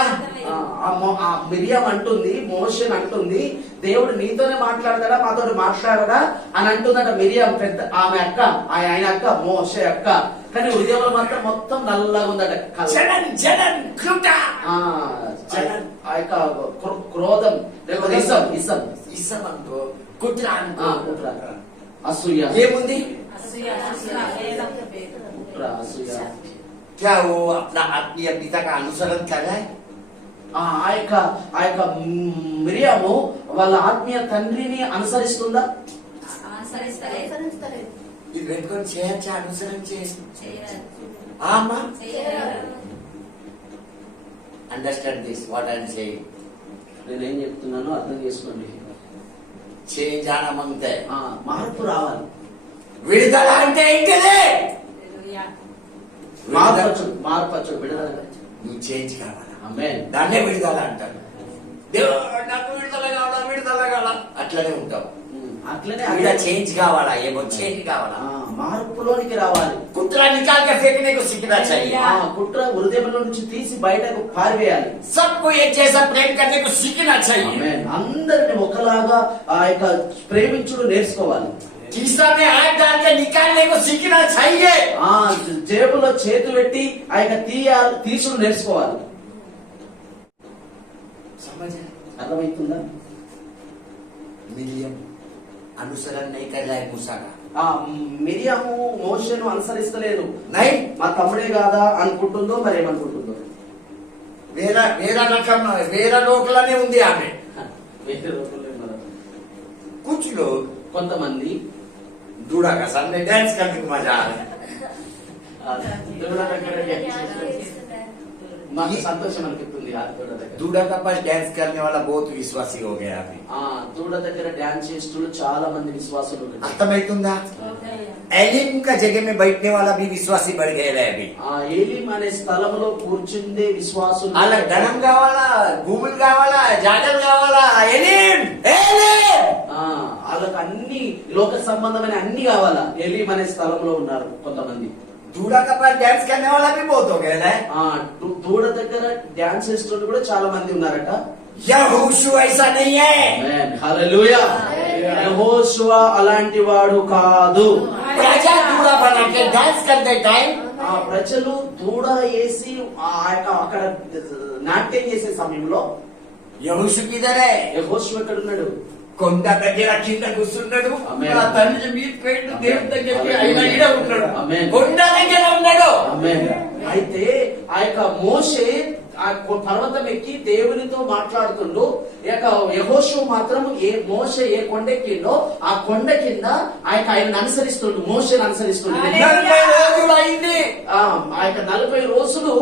ఆ మిరియం అంటుంది, మోషన్ అంటుంది, దేవుడు నీతోనే మాట్లాడతాడా మాతో మాట్లాడడా అని అంటుందట. మిరియం పెద్ద ఆమె అక్క, ఆయన అక్క, మోషే అక్క. కానీ హృదయంలో మాత్రం మొత్తం నల్లగా ఉందట. జనన్ జనన్ క్రుట ఆ యొక్క క్రోధం లేకపోతే ఇసం ఇసం ఇసం అనుకో, కుట్ర అనుకో, కుట్ర, అసూయ. ఏముంది? కుట్ర, అసూయ. क्या वो अपना आत्मीय पिता का अनुसरण कर रहा है? ఆ యొక్క మిరియాము వాళ్ళ ఆత్మీయ తండ్రిని అనుసరిస్తుందా? ఇది పెట్టుకొని చేయొచ్చా? అనుసరణ చేసి అమ్మా understand this what I'm saying. నేనేం చెప్తున్నానో అర్థం చేసుకోండి. చేంజ్ అనమంతే మార్పు రావాలి. విడుదల అంటే ఏంటిది? మార్పచ్చు విడుదల. నువ్వు చేంజ్ కావాలా? ఆమేన్. దాన్నే విడుదల అంటారు. దేవుడు నాకు విడుదల కావాలా, విడుదల కావాలా, అట్లనే ఉంటావు. అట్లనే ఇక్కడ చేంజ్ కావాలా? ఏమో చేంజ్ కావాలా? మార్పులోనికి రావాలి. కుట్ర నికాల్ के फेंकने को सीखना चाहिए. కుట్ర హృదయంలో నుంచి తీసి బయటకు పారివేయాలి. सबको एक जैसा प्रेम करने को सीखना चाहिए. ఆమేన్. అందరిని ఒకలాగా ఆ యొక్క ప్రేమించుడు నేర్చుకోవాలి. कीसा में हाथ डाल के निकालने को सीखना चाहिए. ఆ జేబులో చేతులు పెట్టి ఆ యొక్క తీసుడు నేర్చుకోవాలి. समझ అర్థమవుతుందా? मिलियम अनुसरण नहीं कर रहा है मूसा का. ఆ మిరియాము మోషేను అనుసరిస్తలేదు. नहीं, మా తమ్ముడే కాదా అనుకుంటుందో మరి ఏమనుకుంటుందో. వేరే వేరే రకం వేరే లోకలనే ఉంది ఆమె. వేరే రోజుల్లో ఉన్నారు. कुछ लोग కొంతమంది दूड़ा का सामने डांस करने को मजा आ रहा है. దేవుడి దగ్గర మాకు సంతోషం అనిపిస్తుంది. ఆ దేవుడి దగ్గర दूड़ा का पास डांस करने वाला बहुत विश्वासी हो गया अभी. దూడ దగ్గర డాన్స్ చేస్తూ చాలా మంది విశ్వాసులు ఉన్నారు. అర్థమవుతుందా? एलिम का जगह में बैठने वाला भी विश्वासी बढ़ गए है अभी. ఏలిం అనే స్థలంలో కూర్చుండే విశ్వాసులు అలా ధనం కావాలా, భూములు కావాలా, జాగలు కావాలా, ఎలిం ఎలిం. వాళ్ళకి అన్ని లోక సంబంధమైన అన్ని కావాలా. ఏలిం అనే స్థలంలో ఉన్నారు కొంతమంది. दूड़ा का पास डांस करने वाला भी बहुत हो गया है. దూడ దగ్గర డాన్స్ చేస్తూ కూడా చాలా మంది ఉన్నారట. यहोशू ऐसा नहीं है. హల్లెలూయా. యెహోషువ అలాంటి వాడు కాదు. प्रजा दूड़ा बना के डांस करते टाइम ఆ ప్రజలు దూడ వేసి అక్కడ నాట్యం చేసే సమయంలో यहोशू किधर है? యెహోషువ ఎక్కడ ఉన్నాడు? కొండ దగ్గర కింద కూర్చున్నాడు. ఆమేన్. నా తండ్రి మీద పోయిండు, దేవుడి దగ్గరికి ఆయన ఈడ ఉన్నాడు. ఆమేన్. కొండ దగ్గర ఉన్నాడు. ఆమేన్. అయితే ఆ యొక్క మోషే ఆ పర్వతం ఎక్కి దేవునితో మాట్లాడుతుండు. యెహోషువ మాత్రం మోషే ఏ కొండ ఎక్కిండో ఆ కొండ కింద ఆయన అనుసరిస్తుండు, మోషేని అనుసరిస్తుండు. 40 రోజులు అయింది. ఆ యొక్క 40 రోజులు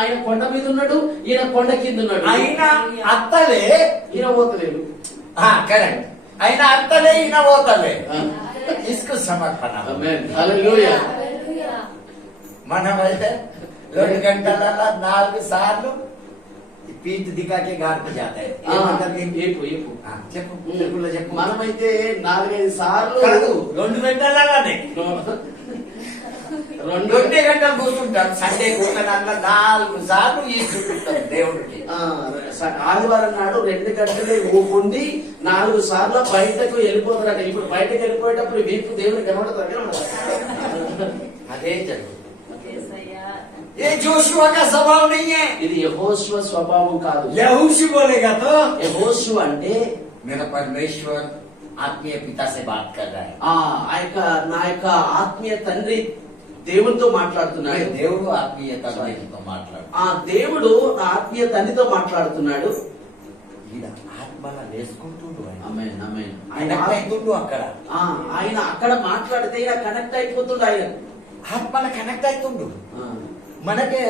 ఆయన కొండ మీద ఉన్నాడు, ఈయన కొండ కింద ఉన్నాడు. అయినా అత్తలే ఈయన పోతలేడు. కరెక్ట్. అయినా అత్తలే ఈయన పోతలే. ఇసుకు సమర్పణ. ఆమేన్. హల్లెలూయా. మనమైతే 2 గంటల 4 సార్లు పీఠ దిగాకే గారికి జాతాయి. చెప్పు తెలుగులో చెప్పు. మనమైతే 4-5 సార్లు కాదు, 2 గంటలనే 2 గంటలు కూర్చుంటాం. సండే కూర్చున్న 4 సార్లు ఈసుకుంటాం దేవుడికి. ఆదివారం నాడు 2 గంటలే ఊపుండి 4 సార్లు బయటకు వెళ్ళిపోతారట. ఇప్పుడు బయటకు వెళ్ళిపోయేటప్పుడు వీపు దేవుని కనబడతారు. అదే జరుగుతుంది. ये जोशुआ का स्वभाव नहीं है. ఇది యెహోషువ స్వభావం కాదు. यहोशू बोलेगा तो యెహోషువ అంటే मेरा परमेश्वर आत्मीय पिता से बात कर रहा है. నా యొక్క ఆత్మీయ తండ్రి దేవునితో మాట్లాడుతున్నాడు. దేవుడు ఆత్మీయత ఆయనతో మాట్లాడు. ఆ దేవుడు ఆత్మీయ తండ్రితో మాట్లాడుతున్నాడు. ఈయన ఆత్మల వేసుకుంటుండు ఆయన. ఆమేన్, ఆమేన్. ఆయన అవుతుండు అక్కడ. ఆయన అక్కడ మాట్లాడితే ఈయన కనెక్ట్ అయిపోతుండు. ఆయన ఆత్మల కనెక్ట్ అవుతుండు. ఆ, మనకే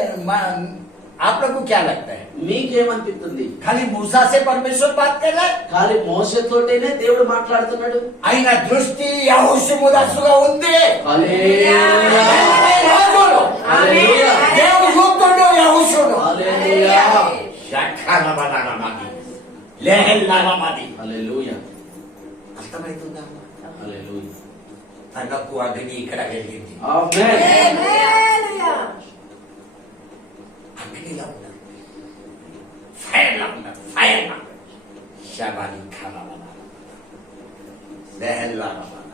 आप लोग को क्या लगता है? మీకేమనిపిస్తుంది? खाली मूसा से परमेश्वर बात कर रहा है? ఖాళీ మోసతోటేనే దేవుడు మాట్లాడుతున్నాడు. ఆయన దృష్టి యెహోషుముదసుగా ఉంది. హల్లెలూయా, హల్లెలూయా. దేవుడు చూస్తుండు యెహోషును. హల్లెలూయా, షఖనబననమది లెహెల్లనమది. హల్లెలూయా, అర్థమవుతుందా? హల్లెలూయా. తనకు అగ్ని ఇక్కడ వెళ్ళింది. ఆమేన్. అగ్నిలా ఉన్నది, ఫైర్లా ఉన్నది, ఫైర్లా. శబాని ఖనబన లెహెల్లనమన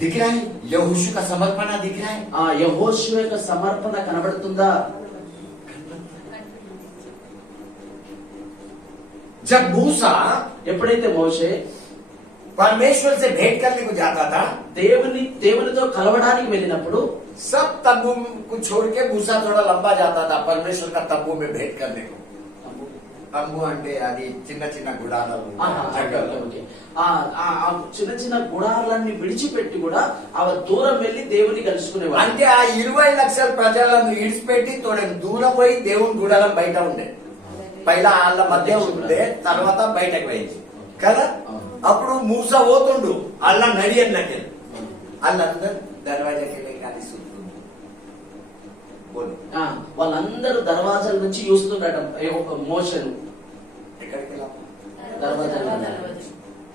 दिख रहा है, यहोशू का समर्पण दिख रहा है. ఆ యెహోషువ యొక్క సమర్పణ కనబడుతుందా? जब मूसा ఎప్పుడైతే మోషే परमेश्वर से भेंट करने को जाता था, దేవునితో కలవడానికి వెళ్ళినప్పుడు सब तंबू को छोड़ के मूसा थोड़ा लंबा जाता था परमेश्वर का तंबू में भेंट करने को. तंबू అంటే అది చిన్న చిన్న గుడారాలు, జంగల్లో. ఓకే. ఆ చిన్న చిన్న గుడారాలన్నీ విడిచిపెట్టి కూడా ఆ దూరం వెళ్ళి దేవుని కలుసుకునేవాడు. అంటే ఆ 20 లక్షల ప్రజలను ఇడిచిపెట్టి తోడ దూరం పోయి దేవుని గుడారం బయట ఉండే. పైలా వాళ్ళ మధ్య ఉండే, తర్వాత బయటకు పోయింది కదా. అప్పుడు మూస పోతుండు అల్ల నడియన్నకి, వాళ్ళందరూ దర్వాజాకి కానీ చూస్తుంది. వాళ్ళందరూ దర్వాజాల నుంచి చూస్తుండట మోషను. ఎక్కడికి వెళ్ళాం? దర్వాజాల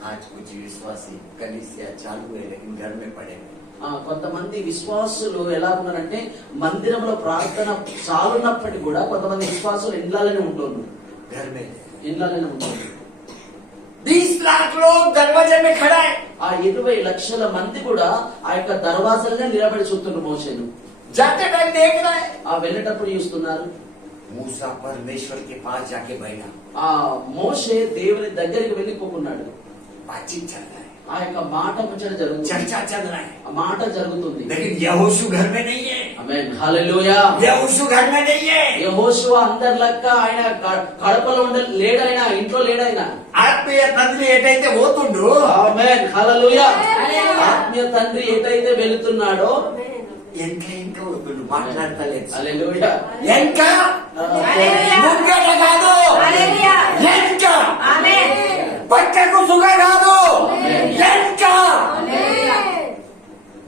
आज कुछ विश्वासी कलीसिया चालू है लेकिन घर में पड़े. కొంతమంది విశ్వాసులు ఎలా ఉన్నారంటే మందిరంలో ప్రార్థన చాలున్నప్పటికీ కూడా కొంతమంది విశ్వాసులు ఇండ్లలోనే ఉంటున్నారు. घर में ఇండ్లలోనే ఉంటున్నారు. 20 लाख लोग दरवाजे में खड़ा है. ఆ 20 లక్షల మంది కూడా ఆ యొక్క దర్వాజాలనే నిలబడి చూస్తున్నారు మోషేను. जाते टाइम देख रहा है. ఆ వెళ్ళేటప్పుడు చూస్తున్నారు. मूसा परमेश्वर के पास जाके बैठा. ఆ మోషే దేవుని దగ్గరికి వెళ్ళి కూకున్నాడు. बातचीत चल रहा है, ఆ యొక్క మాట ముచ్చట జరుగుతుంది, चर्चा चल रहा है, ఆ మాట జరుగుతుంది. लेकिन यहोशू घर में नहीं है. ఆమేన్, హల్లెలూయా. यहोशू घर में नहीं है. యెహోషువ అందరి లెక్క ఆయన కడపలో లేడాయన, ఇంట్లో లేడాయన. ఆత్మీయ తండ్రి ఎటైతే పోతుండు, ఆమేన్, హల్లెలూయా. ఆత్మీయ తండ్రి ఎటైతే వెళుతున్నాడో ఇంకా పోతుండు, మాట్లాడతలేదు. హల్లెలూయా. ఇంకా ముంగట కాదు, ఇంకా పక్కకు సుఖ కాదు, ఇంకా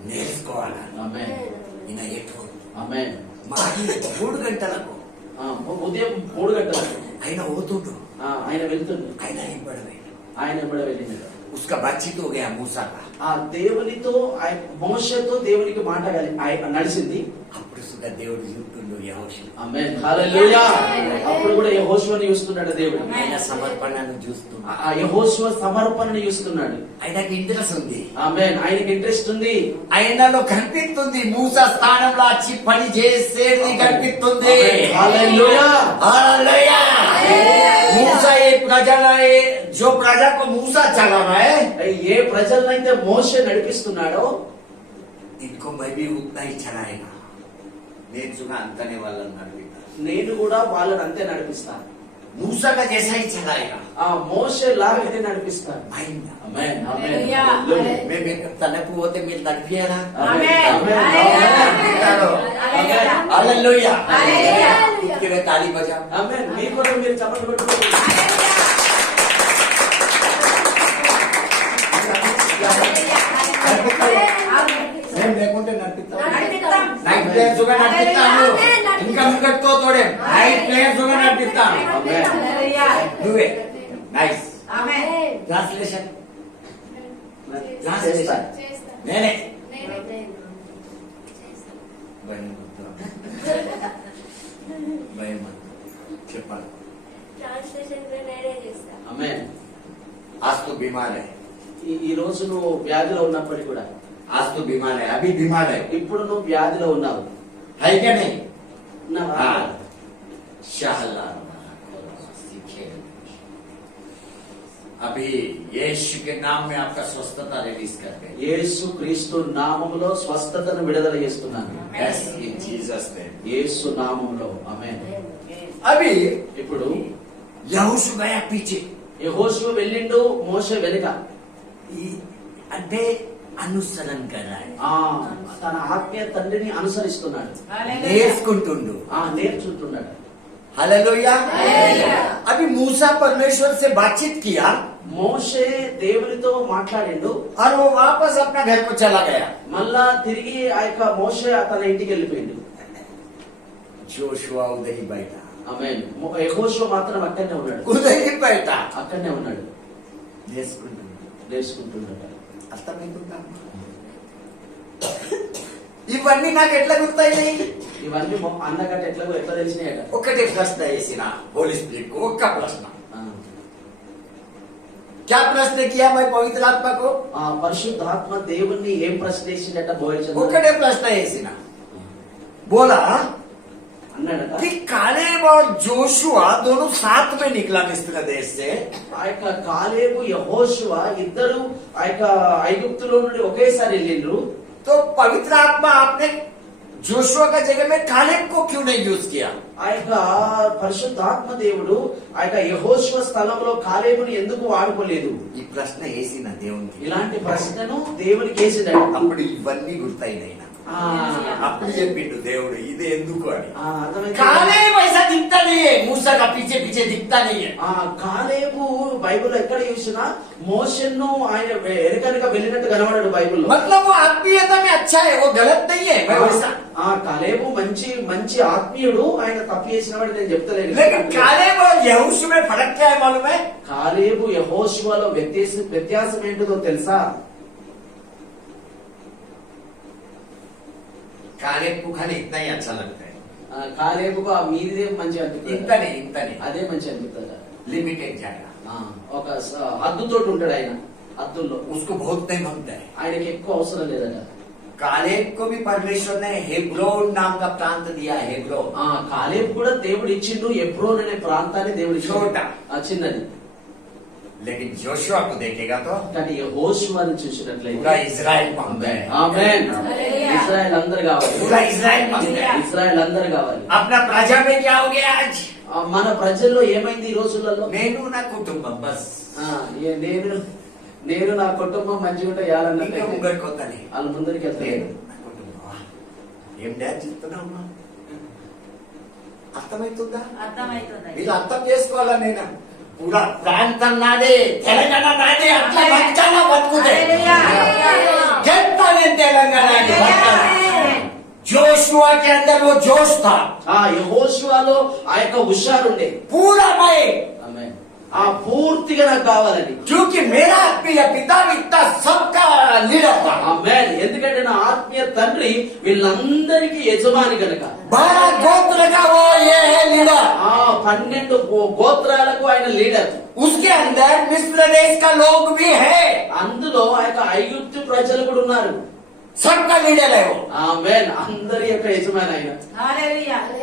నేర్చుకోవాలి. ఆమేన్, ఈయన ఎటు ఆమేన్. మాది 3 గంటలకు ఉదయం 3 గంటలకు ఆయన పోతుండు, ఆయన వెళ్తుండు. ఆయన ఇవ్వడమే. ఆయన కూడా వెళ్ళిండు. उसका बातचीत हो गया मूसा का. ఆ దేవునితో మోషేతో దేవునికి మాట ఆయన నడిచింది. అప్పుడు సుధా దేవుడు చూస్తుండు యెహోషు. ఆమేన్, హల్లెలూయా. అప్పుడు కూడా యెహోషువని చూస్తున్నాడు దేవుడు. ఆయన సమర్పణను చూస్తున్నాడు, ఆ యెహోషువ సమర్పణని చూస్తున్నాడు. ఆయనకి ఇంట్రెస్ట్ ఉంది. ఆమేన్, ఆయనకి ఇంట్రెస్ట్ ఉంది. ఆయనలో కనిపిస్తుంది మూసా స్థానంలో వచ్చి పని చేసేది కనిపిస్తుంది. హల్లెలూయా, హల్లెలూయా. మూసా ఏ ప్రజల जो प्रजा को मूसा चला रहा है, ఏ ప్రజలనైతే మోషే నడిపిస్తున్నాడో इनको मैं भी उतना ही चलाएगा. నేర్చుగా అంతనే వాళ్ళని నడిపిస్తా. నేను కూడా వాళ్ళని అంతే నడిపిస్తాను. मूसा का जैसा ही चलाएगा. ఆ మోషే లాగానే నడిపిస్తాను. ఆమేన్, ఆమేన్, హల్లెలూయా. ఆమేన్. మేము తనకు పోతే మీరు తగ్గియారా? ఆమేన్, ఆమేన్, హల్లెలూయా. హల్లెలూయా. ఇక్కడే తాళి బజా. ఆమేన్. మీ కొరకు మీరు చప్పట్లు కొట్టుకోండి. నేను లేకుంటే నడిపిస్తాను. నైట్ ప్లేయర్స్ గా నడిపిస్తాను. ఇంకా ముంగట్తో తోడే నైట్ ప్లేయర్స్ గా నడిపిస్తాను. నువ్వే నైస్. ట్రాన్స్లేషన్ ట్రాన్స్లేషన్ నేనే. భయం వద్దు. భయం వద్దు. చెప్పాలి. ఆమేన్. आज तो बीमार है, ఈ రోజు నువ్వు వ్యాధిలో ఉన్నప్పటికీ కూడా आज तो बीमार है, अभी बीमार है ఇప్పుడు నువ్వు వ్యాధిలో ఉన్నావు. क्या नहीं? ఉన్నావా? हाँ. शाहला अभी यीशु के नाम में आपका स्वस्थता रिलीज करते हैं। యేసు క్రీస్తు నామములో స్వస్థతను విడుదల చేస్తున్నాను. Yes, in Jesus name. యేసు నామములో ఆమేన్. अभी ఇప్పుడు यहोशू गया पीछे, యెహోషువ వెళ్ళిండు, మోషే వెనుక. అంటే అనుసరణ कराడు, తన ఆత్మీయ తండ్రిని అనుసరిస్తున్నాడు, నేర్చుకుంటుండు, నేర్చుకుంటున్నాడు. हालेलुया। अभी मूसा परमेश्वर से बातचीत किया, మోషే దేవునితో మాట్లాడిండు. और वो वापस अपना घर को चला गया। మళ్ళా తిరిగి ఆ యొక్క మోషే తన ఇంటికి వెళ్ళిపోయిండు. जोशुआ उधर ही बैठा, ఆమేన్. యెహోషువ మాత్రం అక్కడనే ఉన్నాడు, उधर ही बैठा, అక్కడనే ఉన్నాడు, నేర్చుకుంటున్నాడు. అర్థమైందా? ఇవన్నీ నాకు ఎట్లా గుర్తయినాయి? ఇవన్నీ అన్నగట్ట ఎట్లా తెలిసినాయట. ఒకటే ప్రశ్న వేసిన హోలీ స్పిరిట్ को, ఒక్క ప్రశ్న. क्या प्रश्न किया मैं पवित्र आत्मा को? పరిశుద్ధాత్మ దేవుణ్ణి ఏం ప్రశ్న వేసిండట బోయచంద్ర? ఒకటే ప్రశ్న వేసిన, बोला అన్నాడట कि कालेब और जोशुआ दोनों साथ में निकला मिस्र देश से। ఆ యొక్క కాలేబు యెహోషువ ఇద్దరు ఆ యొక్క ఐగుప్తులో నుండి ఒకేసారి వెళ్ళిండ్రు. तो पवित्र आत्मा आपने जोशुआ का जगह में कालेब को क्यों नहीं यूज किया? ఆ యొక్క పరిశుద్ధాత్మ దేవుడు ఆ యొక్క యెహోషువ స్థలంలో కాలేబుని ఎందుకు వాడుకోలేదు? ఈ ప్రశ్న వేసిన దేవునికి. ఇలాంటి ప్రశ్నను దేవునికి వేసిండు. అప్పుడు ఇవన్నీ గుర్తయినాయి. అప్పుడు చెప్పిండు దేవుడు ఇది ఎందుకు అని. కాలేబు ऐसा दिखता नहीं है, मूसा का पीछे पीछे दिखता नहीं है. కాలేబు బైబిల్ ఎక్కడ చూసినా మోషేను ఆయన వెనకనక వెళ్ళినట్టు కనబడాడు బైబిల్లో. मतलब वो आत्मीयता में अच्छा है, वो गलत नहीं है. కాలేబు మంచి ఆత్మీయుడు, ఆయన తప్పు చేసిన వాడు నేను చెప్తలేదు. लेकिन कालेब और यहोशू में फर्क क्या है मालूम है? కాలేబు యెహోషువలో వ్యత్యాసం ఏంటిదో తెలుసా? कालेब को खाली इतना ही अच्छा लगता है, కాలేబుకు ఆ మీదే మంచి అనిపిస్తుంది, ఇంతనే అదే మంచి అనిపిస్తుంది. लिमिटेड जाएगा, ఒక హద్దుతోటి ఉంటాడు ఆయన, హద్దుల్లో. उसको बहुत नहीं मांगता है. ఆయనకి ఎక్కువ అవసరం లేదట. कालेब को भी परमेश्वर ने हेब्रोन नाम का प्रांत दिया है, हेब्रोन. కాలేబు కూడా దేవుడు ఇచ్చిండు ఎబ్రోన్ అనే ప్రాంతాన్ని దేవుడు छोटा, చిన్నది. लेकिन जोशुआ को देखेगा तो కానీ యెహోషువని చూసినట్లయితే पूरा इजराइल मांगता है. ఆమేన్. ఇశ్రాయేల్ అందరు కావాలి, पूरा इजराइल मांगता है. ఇశ్రాయేల్ అందరు కావాలి. अपना प्रजा में क्या हो गया आज? మన ప్రజల్లో ఏమైంది ఈ రోజులలో? నేను నా కుటుంబం బస్, నేను నా కుటుంబం మంచిగా ఉంటే ఇంకా యాలన్నట్టు ముందరికొత్తని వాళ్ళు ముందరికి వెళ్తారు. నేను నా కుటుంబం. ఏం డాడ్ చెప్తున్నామ్మా? అర్థమవుతుందా? మీరు అర్థం చేసుకోవాలా? నేను పూరా ప్రాంతం నాదే, తెలంగాణ నాదే, అట్లా బతకాలా బతుకుతే చెప్తా నేను తెలంగాణ जोशुआ के अंदर वो जोश था, యెహోషువలో ఆ యొక్క హుషారుండే. पूरा मैं ఆమేన్. పూర్తిగా నాకు కావాలని, क्योंकि मेरा आत्मीय पिता इतना सबका लीडर था. ఆమేన్. ఎందుకంటే నా ఆత్మీయ తండ్రి వీళ్ళందరికీ యజమాని కనుక. 12 गोत्र का वो ये है लीडर. 12 గోత్రాలకు ఆయన లీడర్. उसके अंदर मिस्र देश का लोग भी है, అందులో ఆ యొక్క ఐగుప్తు ప్రజలు కూడా ఉన్నారు. सबका लीडर है वो. ఆమేన్. అందరి యొక్క యజమాని ఆయన.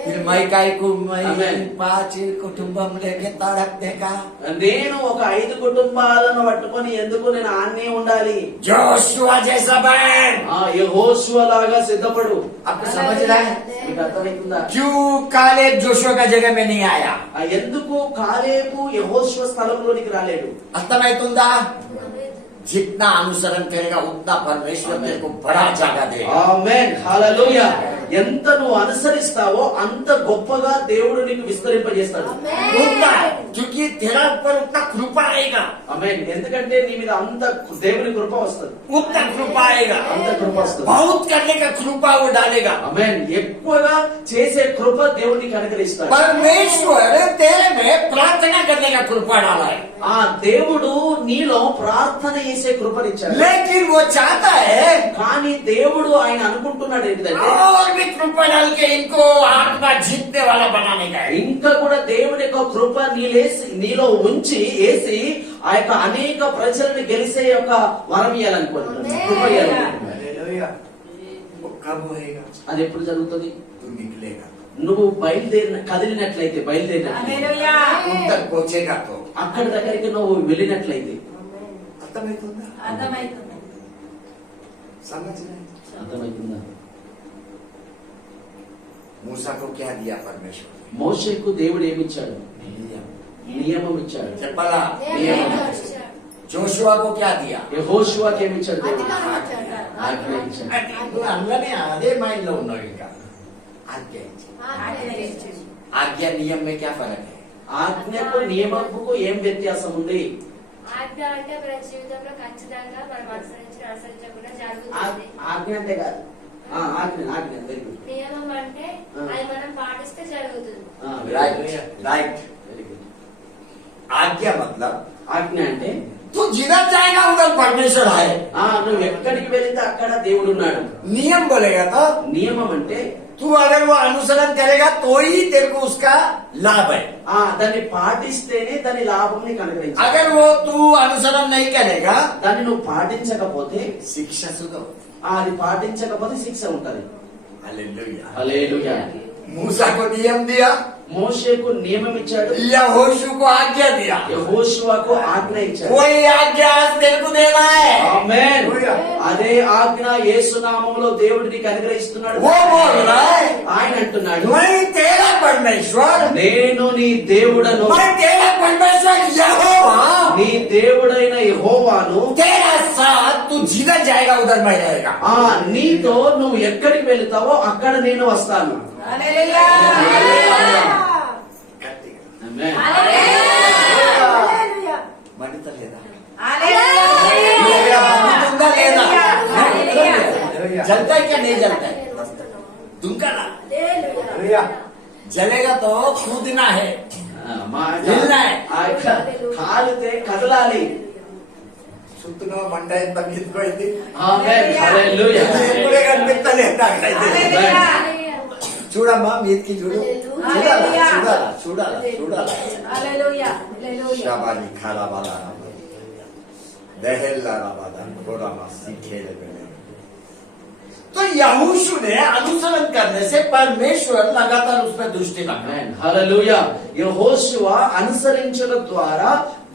फिर मैं काय को Amen. 5 కుటుంబం लेके तड़पने का. నేను ఒక 5 కుటుంబాలను పట్టుకొని ఎందుకు నేను ఆన్నే ఉండాలి? जोशुआ जैसा बन. యెహోషువ లాగా సిద్ధపడు. आपको समझ रहा है? మీకు అర్థమవుతుందా? क्यों कालेब जोशुआ का जगह में नहीं आया? ఎందుకు కాలేబు యెహోషువ స్థలంలోనికి రాలేడు? అర్థమవుతుందా? जितना अनुसरण करेगा उतना परमेश्वर तेरे को बड़ा जगह देगा. ఆమేన్. హల్లెలూయా. ఎంత నువ్వు అనుసరిస్తావో అంత గొప్పగా దేవుడు నీకు విస్తరింపజేస్తాడు. उतना, क्योंकि तेरा ऊपर उतना कृपा आएगा. ఆమేన్. ఎందుకంటే నీ మీద అంత దేవుని కృప వస్తుంది, उतना कृपा आएगा. అంత కృప వస్తుంది. बहुत करने का कृपा वो डालेगा. ఆమేన్. ఎక్కువగా చేసే కృప దేవుడికి అనుగ్రహిస్తాడు. परमेश्वर तेरे में प्रार्थना करने का कृपा डाला है. ఆ దేవుడు నీలో ప్రార్థన చేసే కృపనిచ్చాడు. लेकिन वो चाहता है కానీ దేవుడు ఆయన అనుకుంటున్నాడు ఏంటంటే और भी कृपा डाल के इनको आत्मा जीतने वाला बनाने का है. ఇంకా కూడా దేవుడి యొక్క కృప నీలో ఉంచి వేసి ఆ యొక్క అనేక ప్రజలను గెలిసే యొక్క వరం ఇవ్వాలనుకుంటున్నాడు, కృప ఇవ్వాలనుకుంటున్నాడు. हालेलुया. वो कब होएगा? అది ఎప్పుడు జరుగుతుంది? तू निकलेगा, నువ్వు కదిలినట్లయితే उन तक पहुंचेगा तो అక్కడి దగ్గరికి నువ్వు వెళ్ళినట్లయితే అర్థమవుతుందా? అర్థమవుతుంది. సమझना అర్థమవుతుందా? मूसा को क्या दिया परमेश्वर? మోషేకు దేవుడు ఏమిచ్చాడు? नियम। నియమం ఇచ్చాడు. చెప్పాలా? నియమం. जोशुआ को क्या दिया? యెహోషువకి ఏమిచ్చాడు? దేవుడు అధికారం ఆజ్ఞ ఇచ్చాడు. అంటే ఇప్పుడు అందులోనే అదే మైండ్ లో ఉన్నావు ఇంకా. ఆజ్ఞ ఇచ్చాడు. ఆజ్ఞ నియम में क्या फर्क है? ఆజ్ఞకు నియమముకు ఏం వ్యత్యాసం ఉంది? ఆజ్ఞ అంటే మన జీవితంలో ఖచ్చితంగా మనం అనుసరించకుండా జరుగుతుంది. ఆజ్ఞ అంటే కాదు. ఆజ్ఞ ఆజ్ఞ వెరీ గుడ్. నియమం అంటే అది మనం పాటిస్తే జరుగుతుంది. Right right. Very good. आज्ञा मतलब ఆజ్ఞ అంటే तू जिधर जाएगा उधर परमेश्वर है। నువ్వు ఎక్కడికి వెళితే అక్కడ దేవుడు ఉన్నాడు. नियम बोलेगा तो నియమం అంటే तू अगर वो अनुसरण करेगा तो ही तेरे को उसका लाभ है। దాన్ని పాటిస్తేనే దాని లాభం నీకు అనుగ్రహించాలి. अगर वो तू अनुसरण नहीं करेगा దాన్ని నువ్వు పాటించకపోతే शिक्षा सुधो। అది పాటించకపోతే శిక్ష ఉంటది. हालेलुया। హల్లెలూయా. मूसा को नियम दिया, మోషేకు నియమం ఇచ్చాడు, यहोशू को आज्ञा दिया। యెహోషువకు ఆజ్ఞ ఇచ్చాడు. कोई आज्ञा आज तेरे को देना है। ఆమేన్. హల్లెలూయా। అదే ఆజ్ఞ యేసు నామములో దేవుడు నీకు అనుగ్రహిస్తున్నాడు. वो बोल रहा है ఆయన అంటున్నాడు, मैं तेरा परमेश्वर, నేను నీ దేవుడను, मैं तेरा परमेश्वर यहोवा, నీ దేవుడైన యెహోవాను, तेरा साथ तू जिधर जाएगा उधर मैं रहेगा। నీతో నువ్వు ఎక్కడికి వెళుతావో అక్కడ నేను వస్తాను. హల్లెలూయా. ఆమేన్. హల్లెలూయా. మన్నిత లేదా? హల్లెలూయా. मन्नत లేదా? హల్లెలూయా. जलता है क्या नहीं जलता है? तुमका ना जलेगा तो कूदना है। కాలితే కదలాలి. సుత్తునో మంట ఎంత మీదపోయింది. ఆమేన్. హల్లెలూయా. ఎప్పుడే కనిపిస్తలేదు నాకైతే. హల్లెలూయా. చూడమ్మా మీదకి చూడు. చూడాలా హల్లెలూయా. చూడాలా చూడాలా చూడాలా. హల్లెలూయా. హల్లెలూయా. शाबानी खाला वाला दहला वाला थोड़ा मस्ती खेले बेले। तो यहोशू ने अनुसरण करने से परमेश्वर लगातार उस पर दृष्टि रखा। ఆమేన్. హల్లెలూయా. యెహోషువ అనుసరించడం ద్వారా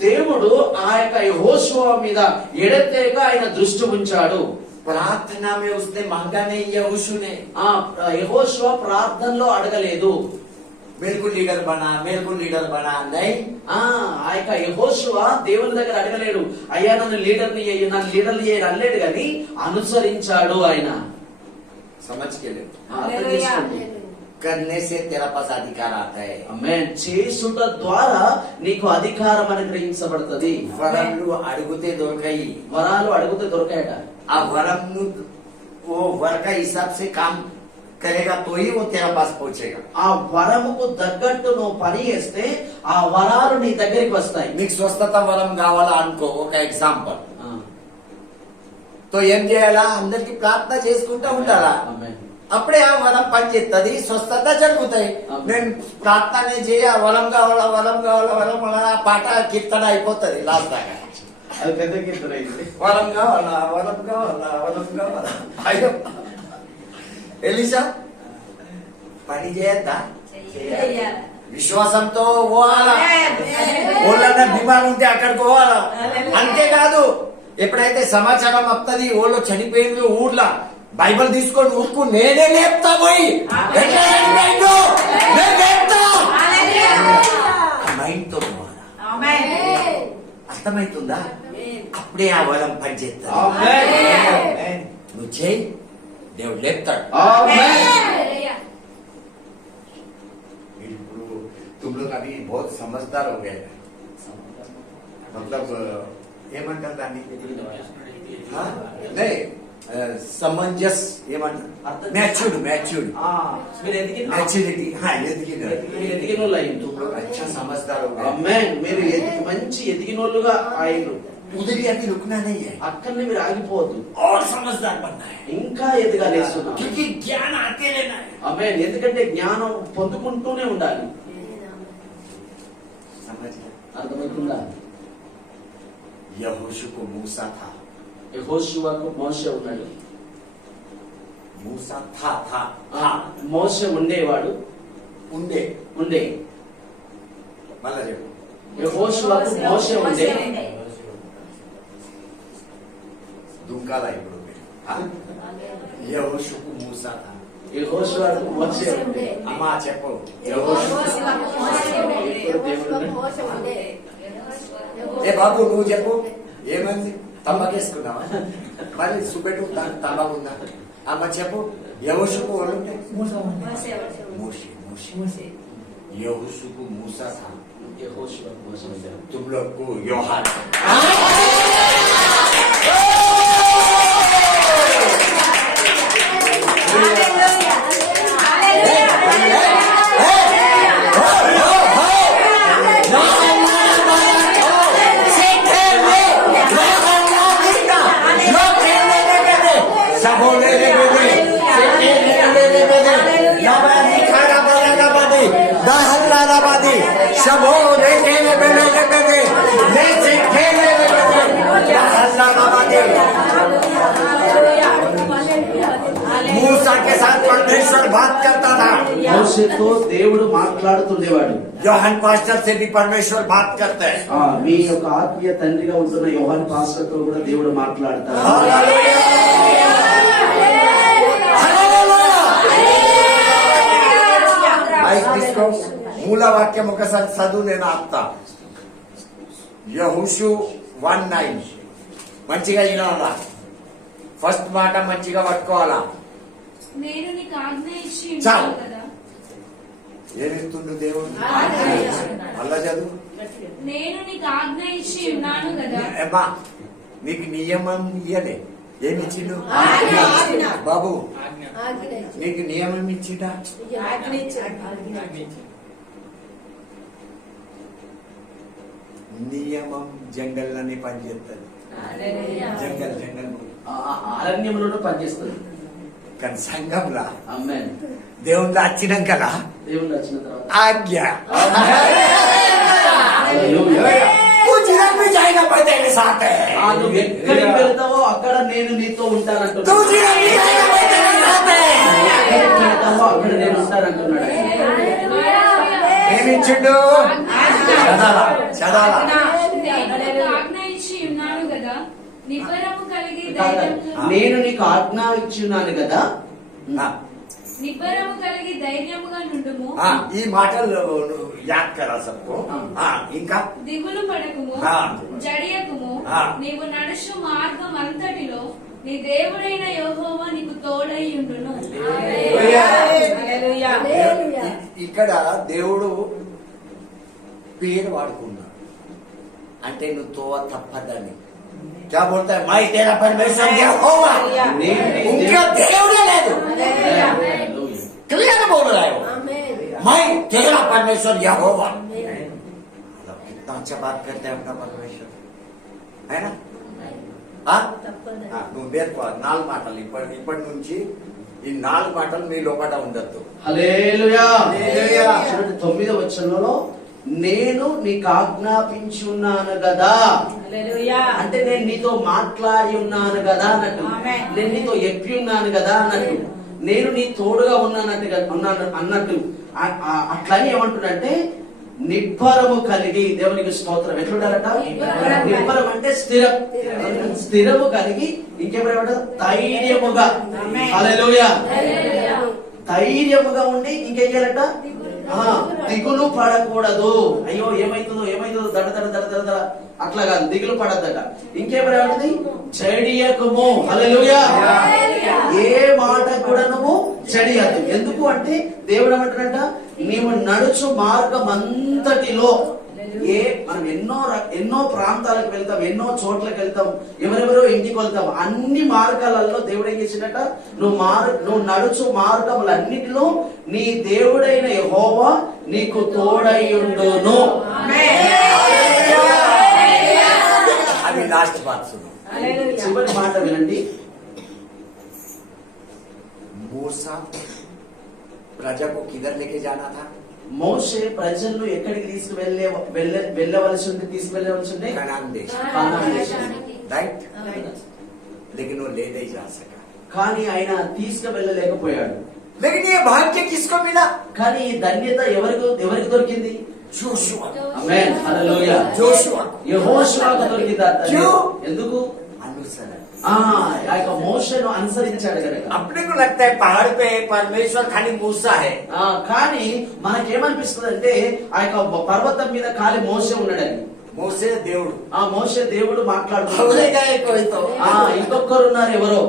దేవుడు ఆ యొక్క యెహోషువ మీద ఎడతెగక ఆయన దృష్టి ఉంచాడు. प्रार्थना में उसने मांगा नहीं यहोशू ने, యెహోషువ ప్రార్థనలో అడగలేదు, मेरे को लीडर बना नहीं। ఆ యొక్క యెహోషువ దేవుని దగ్గర అడగలేడు, అయ్యా నన్ను లీడర్ని అనలేడు గాని అనుసరించాడు ఆయన. समझ के ले, అర్థం చేసుకోండి. करने से तेरा पास अधिकार आता है। ఆమేన్. చేసుట ద్వారా నీకు అధికారం అనుగ్రహించబడుతుంది. వరములు అడుగుతే దొరకాయి, వరాలు అడుగుతే దొరకాయట. ఆ వరము वो वर का हिसाब से काम करेगा तो ही वो तेरा पास पहुंचेगा। ఆ వరముకు తగ్గట్టు నువ్వు పని చేస్తే ఆ వరాలు నీ దగ్గరికి వస్తాయి. మీకు స్వస్థత వరం కావాలా అనుకో, ఒక ఎగ్జాంపుల్. ఆ, तो ఏం చేయాలా? అందరికి ప్రార్థన చేసుకుంటూ ఉండాలా, ఆమేన్. అప్పుడే ఆ వరం పనిచేస్తుంది, స్వస్థత జరుగుతాయి. ఆమేన్. నేను ప్రార్థన చేయ వరం కావాలా వరం కావాలా వరం కావాలా, ఆ పాట కీర్తన అయిపోతుంది లాస్ట్ దాకా. అది పెద్ద కీర్తన అయింది. వరం కావాలా వరం కావాలా వరం కావాలా. అయ్యో ఎలీషా పని చేయద్దా? చెయ్యాలి. విశ్వాసంతో పోవాలా, ఓళ్ళన్నా బీమారు ఉంటే అక్కడికి పోవాలా. అంతేకాదు ఎప్పుడైతే సమాచారం వస్తుంది ఓళ్ళు చనిపోయింది ఊర్లో, బైబిల్ తీసుకొని ఊరుకు నేనే లేపుతా పోయి ఎట్లా చనిపోయిందో నేను లేపుతా. మైండ్ తో పోవాలా. ఆమేన్. అర్థమవుతుందా? అప్పుడే ఆ వరం పనిచేస్తుంది. ఆమేన్. నువ్వు చేయి, దేవుడు లేపుతాడు. ఆమేన్. హల్లెలూయా. ఇప్పుడు तुम लोग अभी बहुत समझदार हो गए, मतलब ఏమంటారు దాన్ని? సమంజస్ ఏమంటారు? మ్యాచ్యూర్డ్ ఆ, మీరు ఎదిగిన मैच्योरिटी। हाँ ఎదిగిన మీరు ఎదిగిన వాళ్ళు అయింది. तुम लोग अच्छा समझदार हो गए। ఆమేన్. మీరు మంచి ఎదిగినోళ్ళుగా ఆయన उधर ही अभी रुकना नहीं है, అక్కడనే మీరు ఆగిపోవద్దు, और समझदार बनना है, ఇంకా ఎదగాలేస్తున్నాం. क्योंकि ज्ञान आते रहना है। ఆమేన్. ఎందుకంటే జ్ఞానం పొందుకుంటూనే ఉండాలి. समझ गए? అర్థమవుతుందా? यहोशू को मूसा था, యెహోషువకు మోషే ఉన్నాడు. मूसा था మోషే ఉండేవాడు, ఉండే ఉండే మళ్ళా చెప్పు. యెహోషువకు మోషే ఉండే. దుంకాలా ఇప్పుడు మీరు? ఆ? యెహోషుకు మూసా థా. యెహోషువకు మోషే ఉండే. అమ్మా చెప్పు. ఏ బాబు నువ్వు చెప్పు. ఏమైంది? తమ్మకేసుకున్నావా? మరి సుపెట్టు తమ్మకు ఉందా? అమ్మ చెప్పు. యెహోషుకు వాళ్ళుంటే మూషే. యెహోషుకు మూసా థా. యెహోషువకు మోషే ఉండే. तुम लोग को యోహాన్. मूसा के साथ परमेश्वर बात करता था. మోషేతో దేవుడు మాట్లాడుతుండేవాడు. యోహాన్ పాస్టర్ से भी परमेश्वर बात करता है. మీ యొక్క ఆత్మీయ తండ్రిగా ఉంటున్న యోహాన్ పాస్టర్ తో కూడా దేవుడు మాట్లాడతాడు. తీసుకో. మూల వాక్యం ఒకసారి చదువు. నేను ఆపుతా. యెహోషు 1:9 మంచిగా వినాలా. ఫస్ట్ మాట మంచిగా పట్టుకోవాలా. నేను నీకు ఆజ్ఞ ఇచ్చి చాలు. ఉన్నాను కదా. ఏమిస్తుండు దేవుడు? మళ్ళా చదువు. నేను నీకు ఆజ్ఞ ఇచ్చి ఉన్నాను కదా. అమ్మా నీకు నియమం ఇయ్యలే. ఏమిచ్చిండు ఆజ్ఞ. బాబు? నీకు నియమం ఇచ్చిండా? నియమం జంగల్లోనే పనిచేస్తుంది. జంగల్ అరణ్యంలోనూ పనిచేస్తుంది. కానీ సంఘంలా ఆమేన్. దేవుళ్ళు వచ్చినాకలా దేవుడు వచ్చిన తర్వాత ఆజ్ఞ. హల్లెలూయా. जिधर भी जाएगा मैं तेरे साथ है. నువ్వు ఎక్కడికి వెళ్తావో అక్కడ నేను నీతో ఉంటానంటున్నాడు. तू जिधर भी जाएगा मैं तेरे साथ है. ఎక్కడికి వెళ్తావో అక్కడ నేను ఉంటానంటున్నాడు. ఏమిచ్చిండు? చదాలా. నేను నీకు ఆజ్ఞ ఇచ్చి ఉన్నాను కదా. నిబ్బరము కలిగి ధైర్యముగా నేను నీకు ఆజ్ఞ ఇచ్చున్నాను కదా. నిబ్బరము కలిగి ధైర్యముగా నుండుము. ఈ మాటలు యాద్ కరా సబ్కో. ఇంకా దిగులు పడకుము, ఆ. జడియకుము. ఆ. నీవు నడుచు మార్గం అంతటిలో నీ దేవుడైన యెహోవా నీకు తోడై ఉండును. ఇక్కడ దేవుడు పేరు వాడుకున్నాడు. అంటే నువ్వు తోవ తప్పదని. क्या बोलता है? मैं तेरा परमेश्वर यहोवा. उनका దేవుడే లేదు. क्लियर बोल रहा है वो. मैं तेरा परमेश्वर यहोवा. कितना अच्छा बात करते हैं अपना परमेश्वर, है ना? నువ్వు నేర్ప 4 మాటలు ఇప్పటి నుంచి ఈ 4 మాటలు మీ లోపల ఉండద్దు. హల్లెలూయా. హల్లెలూయా. చూడండి 9వ వచనంలో నేను నీకు ఆజ్ఞాపించున్నాను కదా. అంటే నేను నీతో మాట్లాడి ఉన్నాను కదా అన్నట్టు. నేను నీతో చెప్పి ఉన్నాను కదా అన్నట్టు. నేను నీ తోడుగా అన్నట్టు. అట్లని ఏమంటున్నంటే నిబ్బరము కలిగి. దేవునికి స్తోత్రం. ఎట్లుండాలట? నిబ్బరం అంటే స్థిరము కలిగి. ఇంకేమంటారు? ధైర్యముగా. హల్లెలూయా. ధైర్యముగా ఉండి ఇంకేం చేయాలట? దిగులు పడకూడదు. అయ్యో ఏమైతుందో దడ దడ దడ దడ దడ అట్లా కాదు. దిగులు పడద్దట. ఇంకేమైనా చెడియకము. హల్లెలూయా. ఏ మాట కూడా నువ్వు చెడియద్దు. ఎందుకు అంటే దేవుడు ఏమంటాడంట, నీవు నడుచు మార్గం అంతటిలో. మనం ఎన్నో ప్రాంతాలకు వెళ్తాం, ఎన్నో చోట్లకు వెళ్తాం, ఎవరెవరో ఇంటికి వెళ్తాం. అన్ని మార్గాలలో దేవుడు ఏం చేసినట్ట, నువ్వు నడుచు మార్గములన్నిటిలో నీ దేవుడైన యెహోవా నీకు తోడైయుండును. అది లాస్ట్ బాత్ సును. చివరి మాట వినండి. మూసా ప్రజకు కిదర్ లేకే జానా థా. మోషే ప్రజలను ఎక్కడికి తీసుకువెళ్ళవలసి ఉంటే కనాన్ దేశ్. రైట్. लेकिन वो ले नहीं जा सका. కానీ ఆయన తీసుకువెళ్ళలేకపోయాడు. लेकिन ये भाग्य किसको मिला? కానీ ఈ ధన్యత ఎవరికి దొరికింది? जोशुआ ఆమేన్ హల్లెలూయా जोशुआ యెహోషువకు దొరికిందా క్యూ? ఎందుకు अनुसरण ఆ యొక్క మోషేను అనుసరించాడు కనుక अपने को लगता है पहाड़ पे परमेश्वर खाली मूसा है కానీ మనకేమనిపిస్తుంది అంటే ఆ యొక్క పర్వతం మీద ఖాళీ మోషే ఉన్నాడని मूसे దేవుడు ఆ మోషే దేవుడు మాట్లాడుతున్నాడు అవలేగా कोई तो ఇంకొకరు ఉన్నారు ఎవరో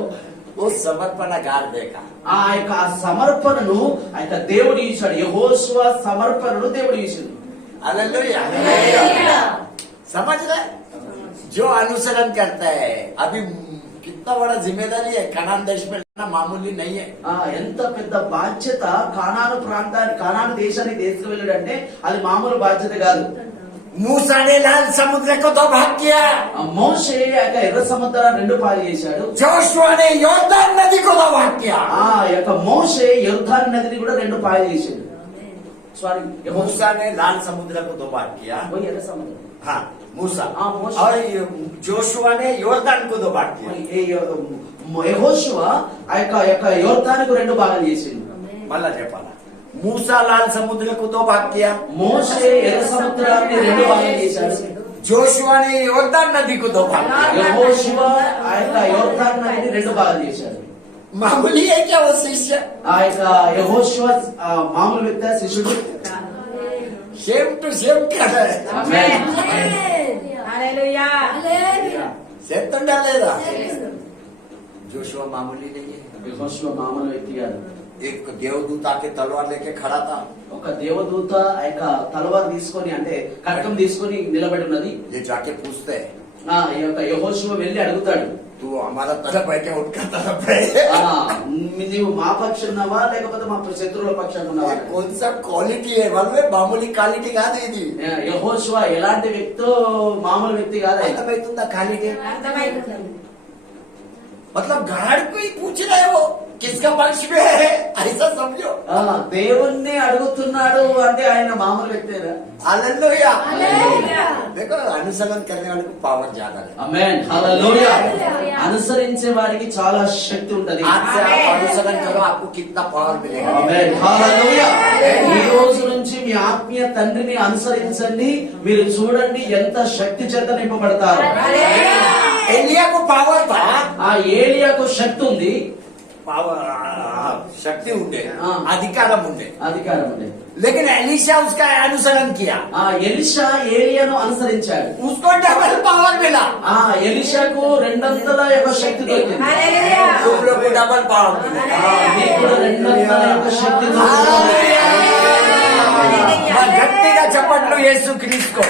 वो समर्पण गार देखा ఆ యొక్క సమర్పణను ఆ యొక్క దేవుడు ఇచ్చాడు యెహోషువ సమర్పణను దేవుడు ఇచ్చాడు हालेलुया समझ रहे जो अनुसरण करता है अभी कितना बड़ा जिम्मेदारी है कनान देश में मामूली नहीं है ఎంత పెద్ద బాధ్యత కానాను దేశానికి తీసుకువెళ్ళాడంటే అది మామూలు బాధ్యత కాదు मूसा ने लाल समुद्र को दो भाग किया ఆ మోషే ఆ యొక్క ఎర్ర సముద్రాన్ని రెండు పాలు చేశాడు जोशुआ ने योर्दान नदी को दो भाग किया ఆ యొక్క మోషే యొర్దాను నదిని కూడా రెండు పాలు చేశాడు సారీ मूसा ने लाल समुद्र को दो भाग किया ఎర్ర సముద్రం हाँ मूसा हाँ, मूसा। और जोशुआ ने योर्दान को दो भाग किया యెహోషువ ఆ యొక్క యొర్దానుకు రెండు భాగాలు చేసిండు మళ్ళా చెప్పాలా मूसा लाल समुद्र को दो भाग किया మోషే ఎర్ర సముద్రాన్ని రెండు భాగాలు చేశాడు जोशुआ ने योर्दान नदी को दो भाग किया యెహోషువ ఆ యొక్క యొర్దాను నదిని రెండు భాగాలు చేశాడు मामूली है क्या वो शिष्य ఆ యొక్క యెహోషువ మామూలు వ్యక్తి శిష్యుడు सेम टू सेम कर रहे हैं ఆమేన్. హల్లెలూయా చెప్తుండా లేదా जोशुआ मामूली नहीं है యెహోషువ మామూలు వ్యక్తి కాదు एक देवदूत आके तलवार लेके खड़ा था ఒక దేవదూత ఆ యొక్క తలవారు తీసుకొని అంటే ఖడ్గం తీసుకొని నిలబడి ఉన్నది ये जाके पूछते हैं ఈ యొక్క యెహోషువ వెళ్ళి అడుగుతాడు तू हमारा तरफ है क्या उनका तरफ है ఆ, నీవు మా పక్షం ఉన్నావా లేకపోతే మా శత్రువుల పక్షం ఉన్నావా ये कौन सा क्वालिटी है వాళ్ళే మామూలు క్వాలిటీ కాదు ఇది యెహోషువ ఎలాంటి వ్యక్తో మామూలు వ్యక్తి కాదు ఆయన. అర్థమవుతుందా క్వాలిటీ అర్థమైంది मतलब गार्ड को ही पूछ रहे हो किसका पक्ष में है ऐसा समझो ఆ, దేవుణ్ణి అడుగుతున్నాడు అంటే ఆయన మామూలు వ్యక్తేనా हालेलुया हालेलुया। देखो अनुसरण करने वाले को पावर ज्यादा है ఆమేన్ హల్లెలూయా అనుసరించే వారికి చాలా శక్తి ఉంటది आज से आप अनुसरण करो आपको कितना पावर मिलेगा ఆమేన్ హల్లెలూయా ఈ రోజు నుంచి మీ ఆత్మీయ తండ్రిని అనుసరించండి మీరు చూడండి ఎంత శక్తి చేత నింపబడతారు एलिया को पावर था ఆ ఏలియాకు శక్తి ఉంది पावर शक्ति ఉండే हाँ। అధికారం ఉండే అధికారం ఉంది लेकिन एलिशा उसका अनुसरण किया ఆ ఎలీషా ఏలియాను అనుసరించాడు उसको डबल पावर मिला ఆ ఎలీషాకు రెండంతల యొక్క శక్తి దొరికింది హల్లెలూయా तुम लोग को डबल पावर मिला ఆ, నీకు కూడా రెండంతల యొక్క శక్తి దొరికింది గట్టిగా చెప్పట్లు యేసు క్రీస్తు